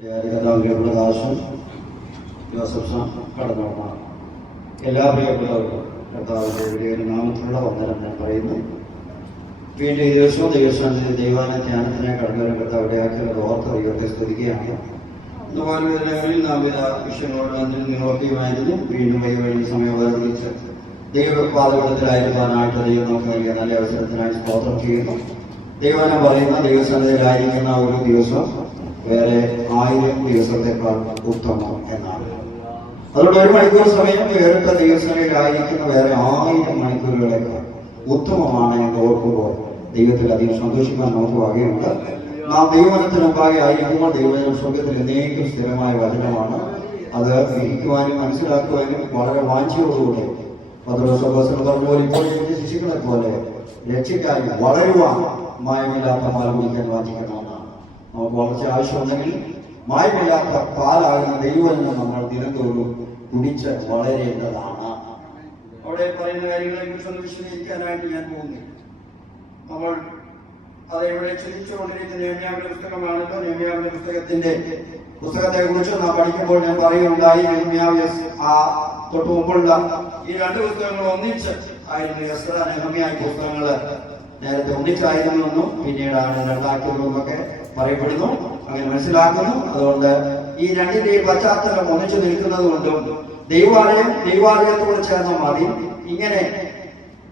പ്രിയപ്പെട്ട ദാസൻ Joseph Sam കടന്നോളാം. എല്ലാ പ്രിയപ്പെട്ടവർക്കും കർത്താവിൻ്റെ വലിയ നാമത്തിലുള്ള വന്ദനം ഞാൻ പറയുന്നു. വീണ്ടും ഈ ദിവസവും ദൈവാന ധ്യാനത്തിനെ കടന്നുവരും കർത്താവിടെ ആക്കിയുള്ളത് ഓർത്ത് ദൈവത്തെ സ്തുതിക്കുകയാണ്. അതുപോലെ ദിനങ്ങളിൽ നാം വിധ വിഷയങ്ങളോട് നിവർത്തിയുമായിരുന്നു. വീണ്ടും വഴി സമയം വേർതിരിച്ച് ദൈവപാതകത്തിലായിരിക്കാനായിട്ട് ദൈവം നമുക്ക് നൽകിയ നല്ല അവസരത്തിനായി സ്തോത്രം ചെയ്യുന്നു. ദൈവനം പറയുന്ന ദൈവസന്നിധിയിലായിരിക്കുന്ന ഒരു ദിവസം വേറെ 1000 ദിവസത്തെക്കാൾ ഉത്തമം എന്നാണ്. അതുകൊണ്ട് 1 മണിക്കൂർ സമയം വേറിട്ട ദൈവസന്നിധിയിലായിരിക്കുന്ന വേറെ 1000 മണിക്കൂറുകളേക്കാൾ ഉത്തമമാണ് എന്ന് ഓർക്കുമ്പോൾ ദൈവത്തിൽ അധികം സന്തോഷിക്കാൻ നമുക്ക് വകയുണ്ട്. നാം ദൈവവചനത്തിന് മുമ്പാകെ ആയിരിക്കുമ്പോൾ ദൈവവചനം സ്വർഗത്തിൽ എന്നേക്കും സ്ഥിരമായ വചനമാണ്. അത് ഗ്രഹിക്കുവാനും മനസ്സിലാക്കുവാനും വളരെ വാഞ്ചയോടുകൂടെ പത്രോസ് പറഞ്ഞുപോലെ ഇപ്പോൾ ശിശുക്കളെ പോലെ രക്ഷയ്ക്കായി വളരുവാൻ മായമില്ലാത്ത പാൽ കുടിക്കാൻ വാഞ്ചിക്കണമെന്നാണ്. നമുക്ക് വളർച്ച ആവശ്യമുണ്ടെങ്കിൽ മായമില്ലാത്ത പാലാകുന്ന ദൈവവചനം നമ്മൾ ദിനംതോറും കുടിച്ച് വളരേണ്ടതാണ്. അവിടെ പറയുന്ന കാര്യങ്ങളെ കുറിച്ചൊന്ന് വിശദീകരിക്കാനായിട്ട് ഞാൻ പോകുന്നു. നമ്മൾ അതെവിടെ ചിന്തിച്ചുകൊണ്ടിരിക്കുന്ന നെഹമ്യാവിന്റെ പുസ്തകമാണല്ലോ. നെഹമ്യാവിന്റെ പുസ്തകത്തെ കുറിച്ച് നാം പഠിക്കുമ്പോൾ ഞാൻ പറയുകയുണ്ടായി, നെഹമ്യാവ് തൊട്ട് മുമ്പുള്ള ഈ 2 പുസ്തകങ്ങൾ ഒന്നിച്ച് ആയിരുന്നു. എസ്രാ നെഹമ്യാ പുസ്തകങ്ങള് നേരത്തെ ഒന്നിച്ചായിരുന്നെന്നും പിന്നീടാണ് രണ്ടാക്കിയതെന്നൊക്കെ പറയപ്പെടുന്നു. അങ്ങനെ മനസ്സിലാക്കുന്നു. അതുകൊണ്ട് ഈ 2ന്റെയും പശ്ചാത്തലം ഒന്നിച്ചു നിൽക്കുന്നത് കൊണ്ടും ദൈവാലയത്തോട് ചേർന്ന മതി ഇങ്ങനെ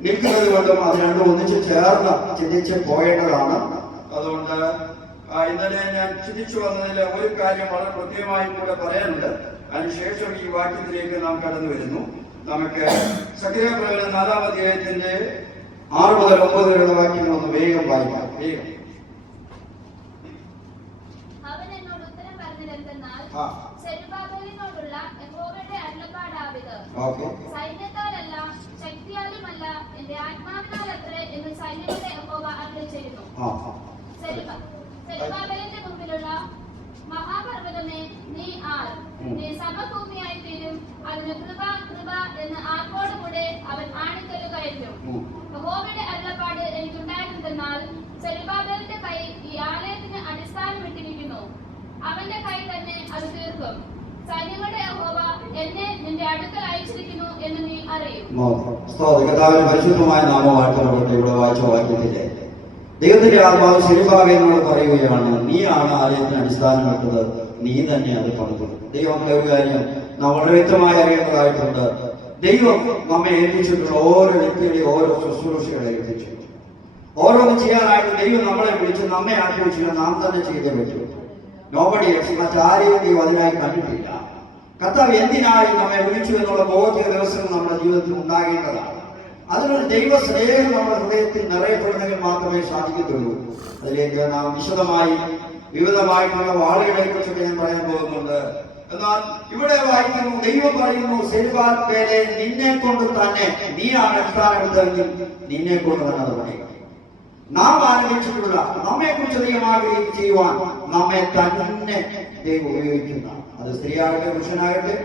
നിൽക്കുന്നത് കൊണ്ടും അത് രണ്ടും ഒന്നിച്ച് ചേർന്ന് ചിന്തിച്ച് പോയേണ്ടതാണ്. അതുകൊണ്ട് ഇന്നലെ ഞാൻ ചിന്തിച്ചു വന്നതിൽ ഒരു കാര്യം വളരെ പ്രത്യേകമായി കൂടെ പറയാനുണ്ട്. അതിനുശേഷം ഈ വാക്യത്തിലേക്ക് നാം കടന്നു വരുന്നു. നമുക്ക് സക്രിയ പ്രവചനം 4-ാം അധ്യായത്തിന്റെ 6 മുതൽ 9 വരെയുള്ള വാക്യങ്ങൾ ഒന്ന് വേഗം വായിക്കാം. വേഗം. മഹാപർവ്വതമേ, നീ ആർ? നീ സമഭൂമിയായി തീരും. അതിന് കൃപ കൃപ എന്ന് ആർപ്പോടുകൂടെ അവൻ ആണിക്കൊല്ലുകയല്ലോ. യഹോവയുടെ അരുളപ്പാട് എനിക്കുണ്ടായിരുന്നെന്നാൽ, സെരുബ്ബാബേലിന്റെ കൈ ഈ ആലയത്തിന് അടിസ്ഥാനമിട്ടിരിക്കുന്നു. അവന്റെ കൈ തന്നെ അത് തീർക്കും. സൈന്യങ്ങളുടെ യഹോവ എന്നെ നിന്റെ അടുക്കൽ അയച്ചിരിക്കുന്നു എന്ന് നീ അറിയും. പരിശുദ്ധമായ നാമവാഴ്ത്തപ്പെട്ട് ഇവിടെ വായിച്ച വാക്യത്തിലെ ദൈവത്തിന്റെ ആത്മാവ് സെരുബ്ബാബേലിനോട് പറയുകയാണ്, നീയാണ് ആലയത്തിന് അടിസ്ഥാനമിട്ടത്, നീ തന്നെ അത് പണിതു. ദൈവങ്ങളുടെ ഒരു കാര്യം നാം വളരെ വ്യക്തമായി അറിയേണ്ടതായിട്ടുണ്ട്. ദൈവം നമ്മെ ഏൽപ്പിച്ചിട്ടുള്ള ഓരോ വ്യക്തിയുടെയും ഓരോ ശുശ്രൂഷകളെ ഏൽപ്പിച്ചിട്ടുണ്ട്. ഓരോന്നും ചെയ്യാനായിട്ട് ദൈവം നമ്മളെ വിളിച്ച് നമ്മെ ആക്കി വെച്ചിട്ട് നാം തന്നെ ചെയ്തേ പറ്റൂ. നോബഡി മറ്റാരെയും ദൈവം അതിനായി കണ്ടിട്ടില്ല. കർത്താവ് എന്തിനായി നമ്മെ വിളിച്ചു എന്നുള്ള ബോധ്യ ദിവസങ്ങൾ നമ്മുടെ ജീവിതത്തിൽ ഉണ്ടാകേണ്ടതാണ്. അതിനൊരു ദൈവ സ്നേഹം നമ്മുടെ ഹൃദയത്തിൽ നിറയപ്പെടുന്നെങ്കിൽ മാത്രമേ സാധിക്കത്തുള്ളൂ. അതിലേക്ക് നാം വിശദമായി വിവിധമായിട്ടുള്ള വാളുകളെ കുറിച്ചൊക്കെ ഞാൻ പറയാൻ പോകുന്നുണ്ട്. എന്നാൽ ഇവിടെ വായിക്കുന്നു, ദൈവം പറയുന്നു, സെരുബ്ബാബേലേ, നിന്നെ കൊണ്ട് തന്നെ, നീയാണ് അടിസ്ഥാനമെടുത്തതെങ്കിൽ നിന്നെ കൊണ്ട് തന്നെ അത് പറയുക. നാം ആരംഭിച്ചിട്ടുള്ള നമ്മെ കുറിച്ച് ദൈവം ആഗ്രഹിച്ച് ചെയ്യുവാൻ നമ്മെ തന്നെ ദൈവം ഉപയോഗിക്കുന്ന, അത് സ്ത്രീയാകട്ടെ പുരുഷനാകട്ടെ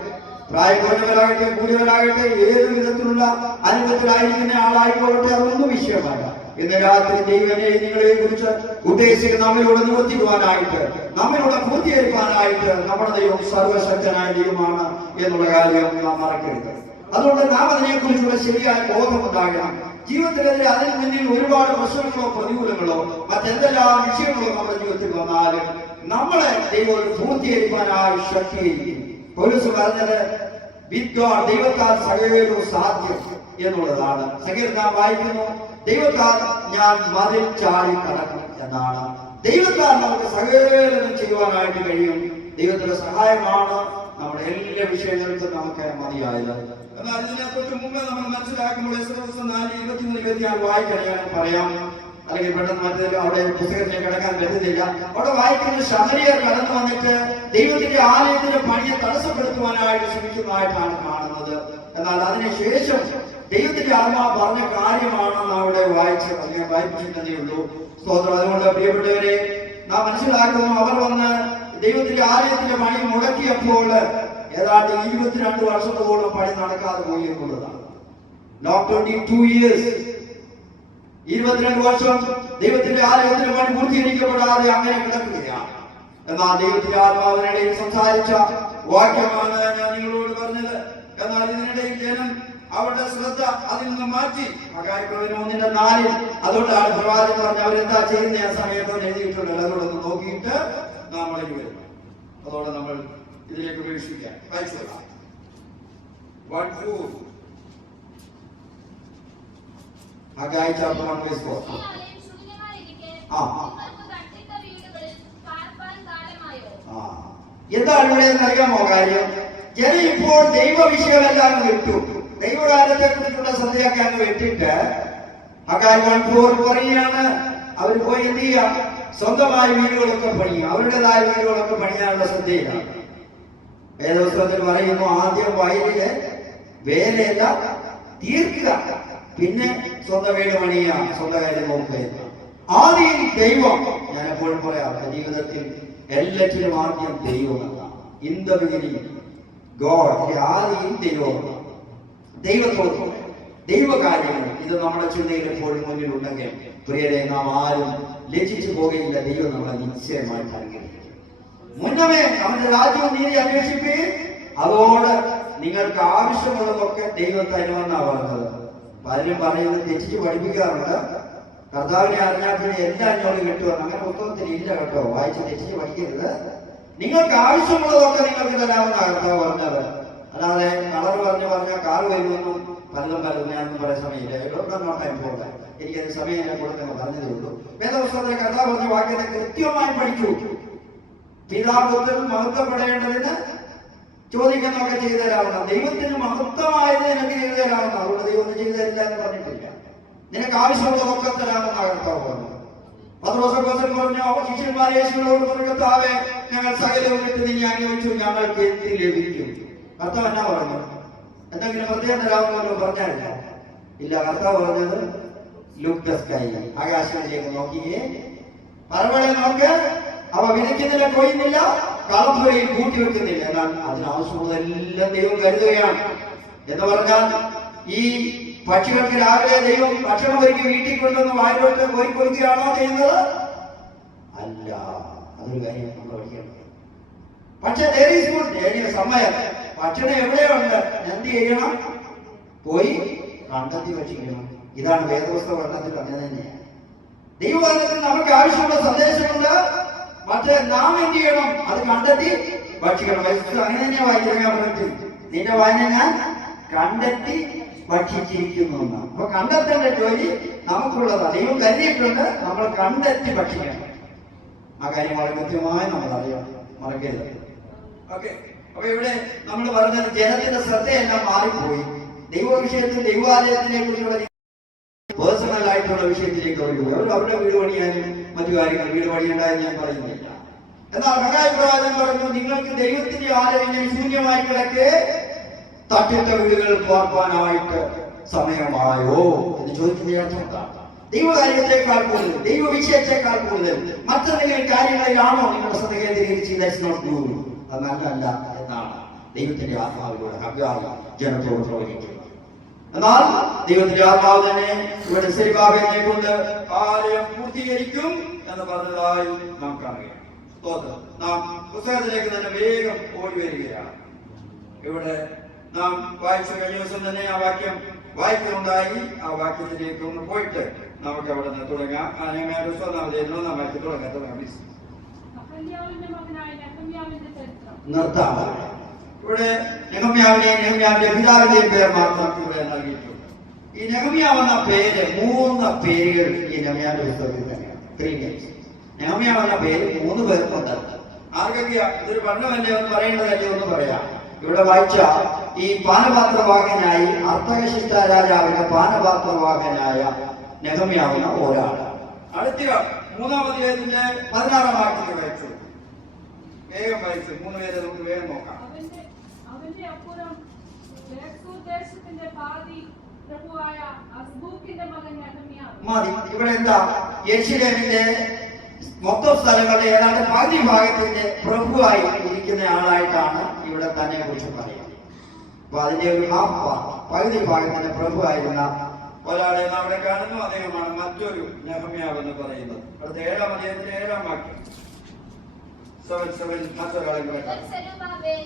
പ്രായപൂർണവരാകട്ടെ കൂടിയവരാകട്ടെ ഏത് വിധത്തിലുള്ള അനുഭവത്തിലായിരിക്കുന്ന ആളായിക്കോട്ടെ, അതൊന്നും വിഷയമല്ല. ഇന്ന് രാത്രി ദൈവനെ നിങ്ങളെ കുറിച്ച് ഉദ്ദേശിക്കുന്ന നമ്മിലൂടെ നിവർത്തിക്കുവാനായിട്ട്, നമ്മിലൂടെ പൂർത്തീകരിക്കാനായിട്ട് നമ്മുടെ ദൈവം സർവശക്തനായ ദൈവമാണ് എന്നുള്ള കാര്യം നാം മറക്കരുത്. അതുകൊണ്ട് നാം അതിനെക്കുറിച്ചുള്ള ശരിയായ ബോധമുണ്ടാകണം. ജീവിതത്തിലെതിരെ അതിന് മുന്നിൽ ഒരുപാട് പ്രശ്നങ്ങളോ പ്രതികൂലങ്ങളോ മറ്റെന്തെല്ലാം വിഷയങ്ങളോ നമ്മുടെ ജീവിതത്തിൽ വന്നാലും നമ്മളെ ദൈവം പൂർത്തീകരിക്കാനായി ശക്തിയായിരിക്കും. പൗലോസ് പറഞ്ഞത് ദൈവത്താൽ സകലവും സാധ്യം എന്നുള്ളതാണ്. സങ്കീർത്തനം വായിക്കുന്നു, ദൈവത്താൽ ഞാൻ മതിൽ ചാടി കടക്കും എന്നാണ്. ദൈവത്താൽ നമുക്ക് സകലവും ചെയ്യുവാനായിട്ട് കഴിയും. ദൈവത്തിന്റെ സഹായമാണ് നമ്മുടെ എല്ലാ വിഷയങ്ങൾക്കും നമുക്ക് മതിയായത്. എന്നാൽ ഇതിനെ തൊട്ട് മുമ്പ് നമ്മൾ മനസ്സിലാക്കുമ്പോൾ 4:23-24 വായിക്കണം. ഞാൻ പറയാം, അല്ലെങ്കിൽ പെട്ടെന്ന് മറ്റേ അവിടെ പുസ്തകത്തിലേക്ക് കിടക്കാൻ പറ്റുന്നില്ല. അവിടെ വായിക്കുന്ന ശമരിയർ കടന്നു വന്നിട്ട് ദൈവത്തിന്റെ ആലയത്തിന്റെ പണിയെ തടസ്സപ്പെടുത്തുവാനായിട്ട് ശ്രമിക്കുന്നതായിട്ടാണ് കാണുന്നത്. എന്നാൽ അതിനുശേഷം ദൈവത്തിന്റെ ആത്മാവ് പറഞ്ഞ കാര്യമാണ് നാം അവിടെ വായിപ്പിച്ചിട്ടേ ഉള്ളൂ. സ്തോത്രം. അതുകൊണ്ട് പ്രിയപ്പെട്ടവരെ, നാം മനസ്സിലാക്കുന്നു, അവർ വന്ന് ദൈവത്തിന്റെ ആലയത്തിന്റെ പണി മുടക്കിയപ്പോൾ ഏതാണ്ട് 22 വർഷത്തോളം പണി നടക്കാതെ പോയി എന്നുള്ളതാണ്. നോട്ട് 22 years, 22 വർഷം ദൈവത്തിന്റെ ആലയത്തിന്റെ പണി പൂർത്തീകരിക്കപ്പെടാതെ അങ്ങനെ കിടക്കുകയാണ്. എന്നാൽ ദൈവത്തിന്റെ ആത്മാവിനിടയിൽ സംസാരിച്ച വാക്യമാണ് ഞാൻ നിങ്ങളോട് പറഞ്ഞത്. എന്നാൽ ഇതിനിടയിൽ ജനം അവരുടെ ശ്രദ്ധ അതിൽ നിന്ന് മാറ്റി. ഹഗായി പ്രവചനം 1:4 അതുകൊണ്ടാണ് പ്രവാചകൻ പറഞ്ഞ അവരെന്താ ചെയ്യുന്ന ആ സമയത്ത് എഴുതിയിട്ടുണ്ടല്ലോ, അതോടൊന്ന് നോക്കിയിട്ട് നാം മടങ്ങി വരും. അതോടെ നമ്മൾ ഇതിലേക്ക് പ്രവേശിക്കാം. വായിച്ചോളാം. 1:4 ഹഗായി ചാപ്റ്റർ 1:4. എന്താണ് ഇവിടെ അറിയാമോ കാര്യം? ജനം ഇപ്പോൾ ദൈവവിഷയമെല്ലാം വിട്ടു. ദൈവകാര്യത്തെ കുറിച്ചുള്ള ശ്രദ്ധയൊക്കെ അങ്ങ് വിട്ടിട്ട് ഹഗായി 1:4 പറയുകയാണ്, അവർ പോയി എന്ത് ചെയ്യാം? സ്വന്തമായ വീടുകളൊക്കെ പണിയും, അവരുടേതായ വീടുകളൊക്കെ പണിയാനുള്ള ശ്രദ്ധയിലാണ്. വേദപുസ്തകത്തിൽ പറയുന്നു, ആദ്യം വയലില് വേലയല്ല തീർക്കുക, പിന്നെ സ്വന്തം വീട് പണിയുക, സ്വന്തം കാര്യം നോക്കുക. ആദ്യം ദൈവം. ഞാൻ എപ്പോഴും പറയാം, ജീവിതത്തിൽ എല്ലാറ്റിനും ആദ്യം ദൈവമല്ല. In the beginning God. ആദ്യം ദൈവമാണ്. ദൈവത്തോട് ദൈവകാര്യങ്ങൾ ഇത് നമ്മുടെ ചിന്തയിൽ എപ്പോഴും മുന്നിലുണ്ടെങ്കിൽ പ്രിയരെ നാം ആരും ലജ്ജിച്ചു പോകുകയില്ല. ദൈവം നമ്മളെ നിശ്ചയമായിട്ട് അനുഗ്രഹിക്കും. മുന്നമേ അവന്റെ രാജ്യവും നീതി അന്വേഷിപ്പേ, അതോട് നിങ്ങൾക്ക് ആവശ്യമുള്ളതൊക്കെ ദൈവം തരുമെന്നാ പറഞ്ഞത്. പലരും പറയുന്നത് തെറ്റിച്ച് പഠിപ്പിക്കാറുണ്ട്. കർത്താവിനെ അറിഞ്ഞാൽ പിന്നെ എല്ലാം ഇങ്ങോട്ട് കിട്ടുമെന്ന്. അങ്ങനെ പുസ്തകത്തിൽ ഇല്ല കേട്ടോ, വായിച്ച് തെറ്റിച്ച് പഠിക്കരുത്. നിങ്ങൾക്ക് ആവശ്യമുള്ളതൊക്കെ നിങ്ങൾക്ക് തരാമെന്നാണ് കർത്താവ് പറഞ്ഞത്. അല്ലാതെ കളർ പറഞ്ഞാൽ കാർ വരുമെന്നും പലതും ഞാനൊന്നും പറയാൻ സമയമില്ല. എനിക്കത് സമയം കൊടുത്തെന്ന് പറഞ്ഞതേ ഉള്ളൂ. വേദപുസ്തകത്തിലെ കർത്താവ് പറഞ്ഞ വാക്യത്തെ കൃത്യമായി പഠിച്ചു. പിതാപുത്രൻ മഹത്വപ്പെടേണ്ടതിന് ചോദിക്കുന്നതൊക്കെ ചെയ്തു തരാവുന്ന, ദൈവത്തിന് മഹത്വമായത് നിനക്ക് ചെയ്തു തരാവുന്ന. അതുകൊണ്ട് ദൈവം ഒന്നും ചെയ്തു തരില്ല എന്ന് പറഞ്ഞിട്ടില്ല. നിനക്ക് ആവശ്യമുള്ളതൊക്കെ തരാമെന്ന കർത്താവ് പറഞ്ഞു. പത്രോസ് പറഞ്ഞു, ശിഷ്യന്മാരെ യേശുവിനോട് പറഞ്ഞു, കർത്താവേ, ഞങ്ങൾ സകലവും വിട്ട് നീ അനുഭവിച്ചു, ഞങ്ങൾക്ക് എന്ത് ലഭിക്കും? കർത്താവ് എന്നാ പറഞ്ഞു? എന്തെങ്കിലും പ്രത്യേകം തരാമെന്നല്ലോ പറഞ്ഞാലില്ല. ഇല്ല, കർത്താവ് പറഞ്ഞത് ലുക്ക് ദ സ്കൈ, ആകാശത്തിലേക്ക് നോക്കിയേ, പറവളെ നോക്ക്, അവ വിതയ്ക്കുന്നില്ല, കൊയ്യുന്നില്ല, കളപ്പുരയിൽ കൂട്ടിവെക്കുന്നില്ല, എന്നാൽ അതിനാവശ്യമുള്ളതെല്ലാം ദൈവം കരുതുകയാണ്. എന്ന് പറഞ്ഞാൽ ഈ പക്ഷികൾക്ക് രാവിലെ ദൈവം ഭക്ഷണം ഒരുക്കി വീട്ടിൽ കൊണ്ടുവന്ന് വായിലോട്ട് പോയി കൊടുക്കുകയാണോ ചെയ്യുന്നത്? അല്ല, അതൊരു കാര്യം നമ്മൾ പഠിക്കണം. പക്ഷെ സമയം ഭക്ഷണം എവിടെയുണ്ട്? എന്ത് ചെയ്യണം? പോയി കണ്ടെത്തി ഭക്ഷിക്കണം. ഇതാണ് വേദപുസ്തക പഠനത്തിൽ അങ്ങനെ തന്നെയാണ്. ദൈവവചനത്തിൽ നമുക്ക് ആവശ്യമുള്ള സന്ദേശമുണ്ട്. പക്ഷെ നാം എന്ത് ചെയ്യണം? അത് കണ്ടെത്തി ഭക്ഷിക്കണം. അങ്ങനെ തന്നെയാ വായിച്ചിരിക്കാൻ പറ്റും. നിന്റെ വായന ഞാൻ കണ്ടെത്തി ഭക്ഷിച്ചിരിക്കുന്നു എന്നാണ്. അപ്പൊ കണ്ടെത്തേണ്ട ജോലി നമുക്കുള്ളതാണ്. ദൈവം കരുതിയിട്ടുണ്ട്, നമ്മൾ കണ്ടെത്തി ഭക്ഷിക്കണം. ആ കാര്യം വളരെ കൃത്യമായി നമ്മൾ അറിയണം, മറക്കരുത്. ഓക്കെ. അപ്പൊ ഇവിടെ നമ്മൾ പറഞ്ഞത് ജനത്തിന്റെ ശ്രദ്ധയെല്ലാം മാറിപ്പോയി. ദൈവ വിഷയത്തിൽ ദൈവാലയത്തിനെ കുറിച്ചുള്ള പേഴ്സണൽ ആയിട്ടുള്ള വിഷയത്തിലേക്ക് അവർ പോയി. അവർ അവരുടെ വീട് പണിയാനും മറ്റു കാര്യങ്ങൾ വീട് പണിയുണ്ടായെന്ന് ഞാൻ പറയുന്നില്ല. എന്നാൽ ഹഗായി പ്രവാചകൻ പറഞ്ഞു, നിങ്ങൾക്ക് ദൈവത്തിന്റെ ആലയം ഇങ്ങനെ ശൂന്യമായി കിടക്കെ തട്ടിട്ട വീടുകൾ പാർപ്പാനായിട്ട് സമയമായോ എന്ന് ചോദിക്കുന്ന അർത്ഥം എന്താണ്? ദൈവകാര്യത്തെക്കാൾ കൂടുതൽ, ദൈവ വിഷയത്തെക്കാൾ കൂടുതൽ മറ്റെന്തെങ്കിലും കാര്യങ്ങളിലാണോ നിങ്ങളുടെ ശ്രദ്ധ കേന്ദ്രീകരിച്ച്? അത് നല്ലതല്ല എന്നാണ് ദൈവത്തിന്റെ ആത്മാവിലൂടെ ഹഗായി ജനത്തോട് പ്രവചിക്കുന്നത്. എന്നാൽ ദൈവത്തിന്റെ ആത്മാവ് തന്നെ ഇവിടെ സെരുബ്ബാബേലിനെ കൊണ്ട് ആലയം പൂർത്തീകരിക്കും എന്ന് പറഞ്ഞതായി നാം കാണുകയാണ്. നാം പുസ്തകത്തിലേക്ക് തന്നെ വേഗം ഓടി വരികയാണ്. ഇവിടെ നാം വായിച്ച കഴിഞ്ഞ ദിവസം തന്നെ ആ വാക്യം വായിക്കുന്നുണ്ടായി. ആ വാക്യത്തിലേക്ക് ഒന്ന് പോയിട്ട് നമുക്ക് അവിടെ നിന്ന് തുടങ്ങാം. നാം വായിച്ചു തുടങ്ങാം. നിർത്താം. ഇവിടെ നെഹമ്യാവിന്റെ പിതാവിന്റെയും പേർ മാത്രം ഇവിടെ നൽകിയിട്ടുണ്ട്. ഈ നെഹമ്യാവ് എന്ന പേര് 3 പേരുകൾ ഈ നെഹമ്യാവിന്റെ പുസ്തകത്തിൽ തന്നെയാണ്. 3 names. നെഹമ്യാവ് എന്ന പേര് 3 പേർക്കുണ്ട്. ആർക്കൊക്കെയാ? ഇതൊരു പഠനമല്ലേ, ഒന്ന് പറയേണ്ടതല്ലേ, ഒന്ന് പറയാം. ഇവിടെ വായിച്ച ഈ പാനപാത്രവാഹനായി അർത്ഥകശിഷ്ട രാജാവിന്റെ പാനപാത്രവാഹനായ നെഹമ്യാവിന് ഒരാൾ. അടുത്ത 3-ാം അധ്യായത്തിന്റെ 16-ാം വാക്യത്തിൽ വായിച്ചു. വേഗം വായിച്ചു. 3 പേരെ നമുക്ക് വേഗം നോക്കാം. മതി. ഇവിടെ എന്താ? യെരൂശലേമിന്റെ മൊത്തം സ്ഥലങ്ങളുടെ ഏതാണ്ട് പകുതി ഭാഗത്തിന്റെ പ്രഭുവായി ഇരിക്കുന്ന ആളായിട്ടാണ് ഇവിടെ തന്നെ കുറിച്ച് പറയുന്നത്. അപ്പൊ അതിന്റെ ഒരു പകുതി ഭാഗത്തിന്റെ പ്രഭുവായിരുന്ന ഒരാളെ നാം അവിടെ കാണുന്നു. അദ്ദേഹമാണ് മറ്റൊരു നെഹമ്യാവ് എന്ന് പറയുന്നത്. അടുത്ത 7-ാം അധ്യായത്തിന്റെ 7-ാം വാക്യം. മറ്റൊരാളെ കൂടെ സെരുബ്ബാബേൽ,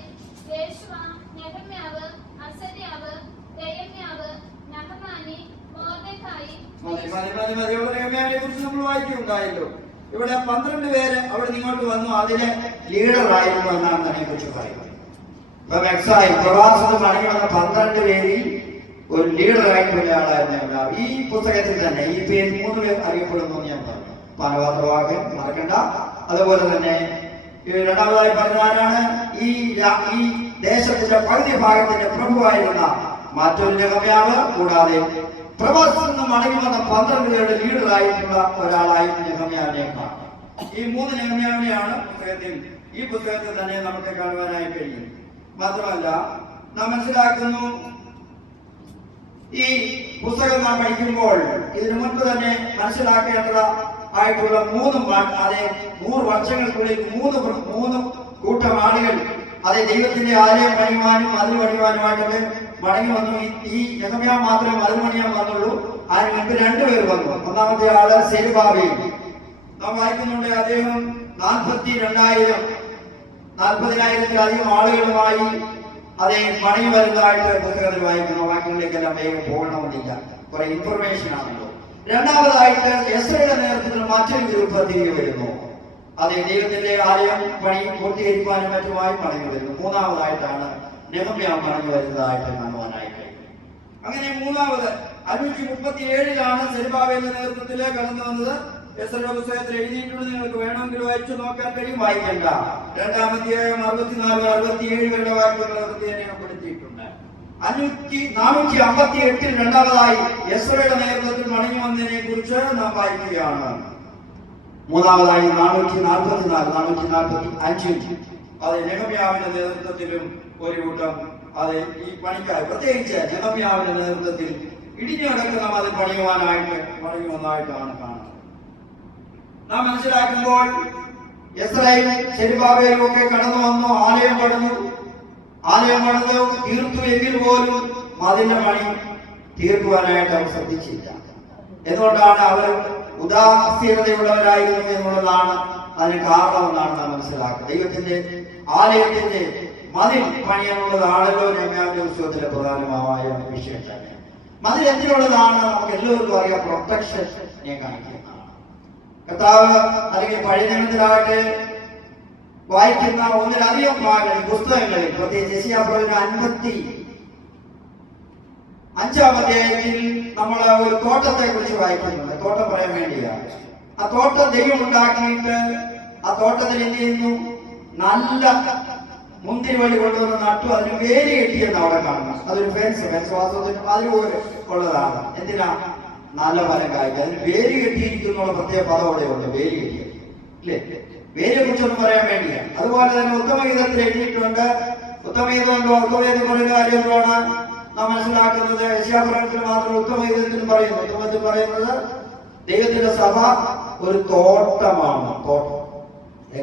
യേശുവ, നെഹെമ്യാവ്, അസര്യാവ്, യെരമ്യാവ്, നഹമാനി, മൊർദെഖായി. നെഹെമ്യാവിനെ കുറിച്ച് നമ്മൾ വായിക്കുന്നുണ്ടായല്ലോ. ഇവിടെ 12 പേര് അവിടെ നിങ്ങൾക്ക് വന്നു, അതിലെ ലീഡറായിരുന്നു എന്നാണ് അതിനെ കുറിച്ച് പറയുന്നത്. ഇപ്പൊ എക്സായി പ്രവാസത്തിൽ മടങ്ങി വന്ന 12 പേരിൽ ഒരു ലീഡറായിട്ടുള്ള ആളായിരുന്നു. ഈ പുസ്തകത്തിൽ തന്നെ ഈ പേര് 3 പേർ അറിയപ്പെടുന്നു ഞാൻ പറഞ്ഞു. പാനപാത്രവാഹകൻ മറക്കണ്ട. അതുപോലെ തന്നെ രണ്ടാമതായി പറഞ്ഞ ആരാണ്? ഈ ദേശത്തിന്റെ പകുതി ഭാഗത്തിന്റെ പ്രഭുവായിരുന്ന മറ്റൊരു നെഹെമ്യാവ്. കൂടാതെ പ്രവാസത്തിൽ നിന്ന് മടങ്ങി വന്ന 12 പേരുടെ ലീഡറായിട്ടുള്ള ഒരാളായി നെഹെമ്യാവിനെ കാണാം. ഈ 3 നെഹെമ്യാവിനെയാണ് ഈ പുസ്തകത്തിൽ തന്നെ നമുക്ക് കാണുവാനായി കഴിയും. മാത്രമല്ല നാം മനസ്സിലാക്കുന്നു, ഈ പുസ്തകം നാം പഠിക്കുമ്പോൾ ഇതിനു മുൻപ് തന്നെ മനസ്സിലാക്കേണ്ടത് ആയിട്ടുള്ള 100 വർഷങ്ങൾക്കുള്ളിൽ 3 കൂട്ടം ആളുകൾ അതേ ദൈവത്തിന്റെ ആലയം പണിയുവാനും മതിൽ പണിയുവാനുമായിട്ട് മടങ്ങി വന്നു. ഈ നെഹെമ്യാവ് മാത്രമേ മതിൽ പണിയാൻ വന്നുള്ളൂ. അതിന് മുൻപ് 2 പേർ വന്നു. ഒന്നാമത്തെ ആള് സെരുബ്ബാബേൽ. നാം വായിക്കുന്നുണ്ട്, അദ്ദേഹം 40,000-ത്തിലധികം ആളുകളുമായി അതേ പണി വരുന്നതായിട്ട് പുസ്തകത്തിൽ വായിക്കുന്നു. വാക്യങ്ങളിലേക്കെല്ലാം വേഗം പോകണമെന്നില്ല, കുറെ ഇൻഫർമേഷൻ ആണല്ലോ. രണ്ടാമതായിട്ട് എസ്രയുടെ നേതൃത്വത്തിൽ മറ്റൊരു ഗ്രൂപ്പ് തിരികെ വരുന്നു. അതേ ദൈവത്തിന്റെ ആലയം പണി പൂർത്തീകരിക്കാനും മറ്റുമായി മടങ്ങി വരുന്നു. മൂന്നാമതായിട്ടാണ് നെഹെമ്യാവ് മടങ്ങി വരുന്നതായിട്ട് കാണുവാനായി കഴിയും. അങ്ങനെ മൂന്നാമത് 537 സെരുബ്ബാബേലിന്റെ നേതൃത്വത്തിൽ കടന്നു വന്നത്. എസ്രയുടെ പുസ്തകത്തിൽ എഴുതിയിട്ടുണ്ട്, നിങ്ങൾക്ക് വേണമെങ്കിൽ വായിച്ചു നോക്കാൻ കഴിയും. വായിക്കേണ്ട 2-ാം അധ്യായം 64-67 വരെ വാക്യങ്ങൾ രേഖപ്പെടുത്തിയിട്ടുണ്ട്. 458 രണ്ടാമതായി എസ്രയുടെ നേതൃത്വത്തിൽ മടങ്ങി വന്നതിനെ കുറിച്ച് നാം വായിക്കുകയാണ്. മൂന്നാമതായി 445 അത് നെഹെമ്യാവിന്റെ നേതൃത്വത്തിലും ഒരു കൂട്ടം അത് ഈ പണിക്കാർ, പ്രത്യേകിച്ച് നെഹെമ്യാവിന്റെ നേതൃത്വത്തിൽ ഇടിഞ്ഞു കിടക്കുന്ന അതിൽ പണിയുവാനായിട്ട് മടങ്ങി വന്നതായിട്ടാണ് കാണുന്നത്. നാം മനസ്സിലാക്കുമ്പോൾ എസ്രയും സെരുബ്ബാബേലും ഒക്കെ കടന്നു വന്നു, ആലയം പണിതു തീർത്തു. എങ്കിൽ പോലും മതിലിന്റെ പണി തീർക്കുവാനായിട്ട് അവർ ശ്രദ്ധിച്ചില്ല. എന്തുകൊണ്ടാണ്? അവർ ഉദാസീനതയുള്ളവരായിരുന്നു എന്നുള്ളതാണ് അതിന് കാരണമെന്നാണ് നാം മനസ്സിലാക്കുന്നത്. ദൈവത്തിന്റെ ആലയത്തിന്റെ മതിൽ പണിയാനുള്ളതാണല്ലോ നെഹെമ്യാവിന്റെ പുസ്തകത്തിലെ പ്രധാനമായ വിഷയം തന്നെ. മതിൽ എന്തിനുള്ളതാണ്? നമുക്ക് എല്ലാവർക്കും അറിയാം, പ്രൊട്ടക്ഷനെ കാണിക്കുന്നതാണ്. കർത്താവ് അല്ലെങ്കിൽ പഴയ നിയമത്തിലാകട്ടെ വായിക്കുന്ന ഒന്നിലധികം ഭാഗങ്ങളിൽ പുസ്തകങ്ങളിൽ, പ്രത്യേകിച്ച് യെശയ്യാപ്രവചനം 55-ാം അധ്യായത്തിൽ നമ്മൾ ഒരു തോട്ടത്തെ കുറിച്ച് വായിക്കുന്നുണ്ട്. തോട്ടം പറയാൻ വേണ്ടിയാണ്. ആ തോട്ടം ദൈവം ഉണ്ടാക്കിയിട്ട് ആ തോട്ടത്തിൽ എന്ത് ചെയ്യുന്നു? നല്ല മുന്തിരി വഴി കൊണ്ടുവന്ന് നട്ടു, അതിന് വേലി കെട്ടിയെന്ന് അവിടെ കാണുന്നു. അതൊരു ഫെൻസ് വാസത്തിന് അതുപോലെ ഉള്ളതാണ്. എന്തിനാ? നല്ല ഫലം കായ്ക്കുക. അതിന് വേലി കെട്ടിയിരിക്കുന്നുള്ള പ്രത്യേക പദം അവിടെ ഉണ്ട്. വേലി കെട്ടിയത് ഇല്ലേ? വേലിയെ കുറിച്ചൊന്നും പറയാൻ വേണ്ടിയാണ്. അതുപോലെ തന്നെ ഉത്തമഗീതത്തിൽ എഴുതിയിട്ടുണ്ട്. ഉത്തമഗീതം പറയുന്ന കാര്യം എന്താണ് നാം മനസ്സിലാക്കുന്നത്? യെശയ്യാപ്രവചനത്തിൽ മാത്രം ഉത്തമഗീതത്തിൽ പറയുന്നു. ഉത്തമത്തിൽ പറയുന്നത് ദൈവത്തിന്റെ സഭ ഒരു തോട്ടമാണ്. തോട്ടം,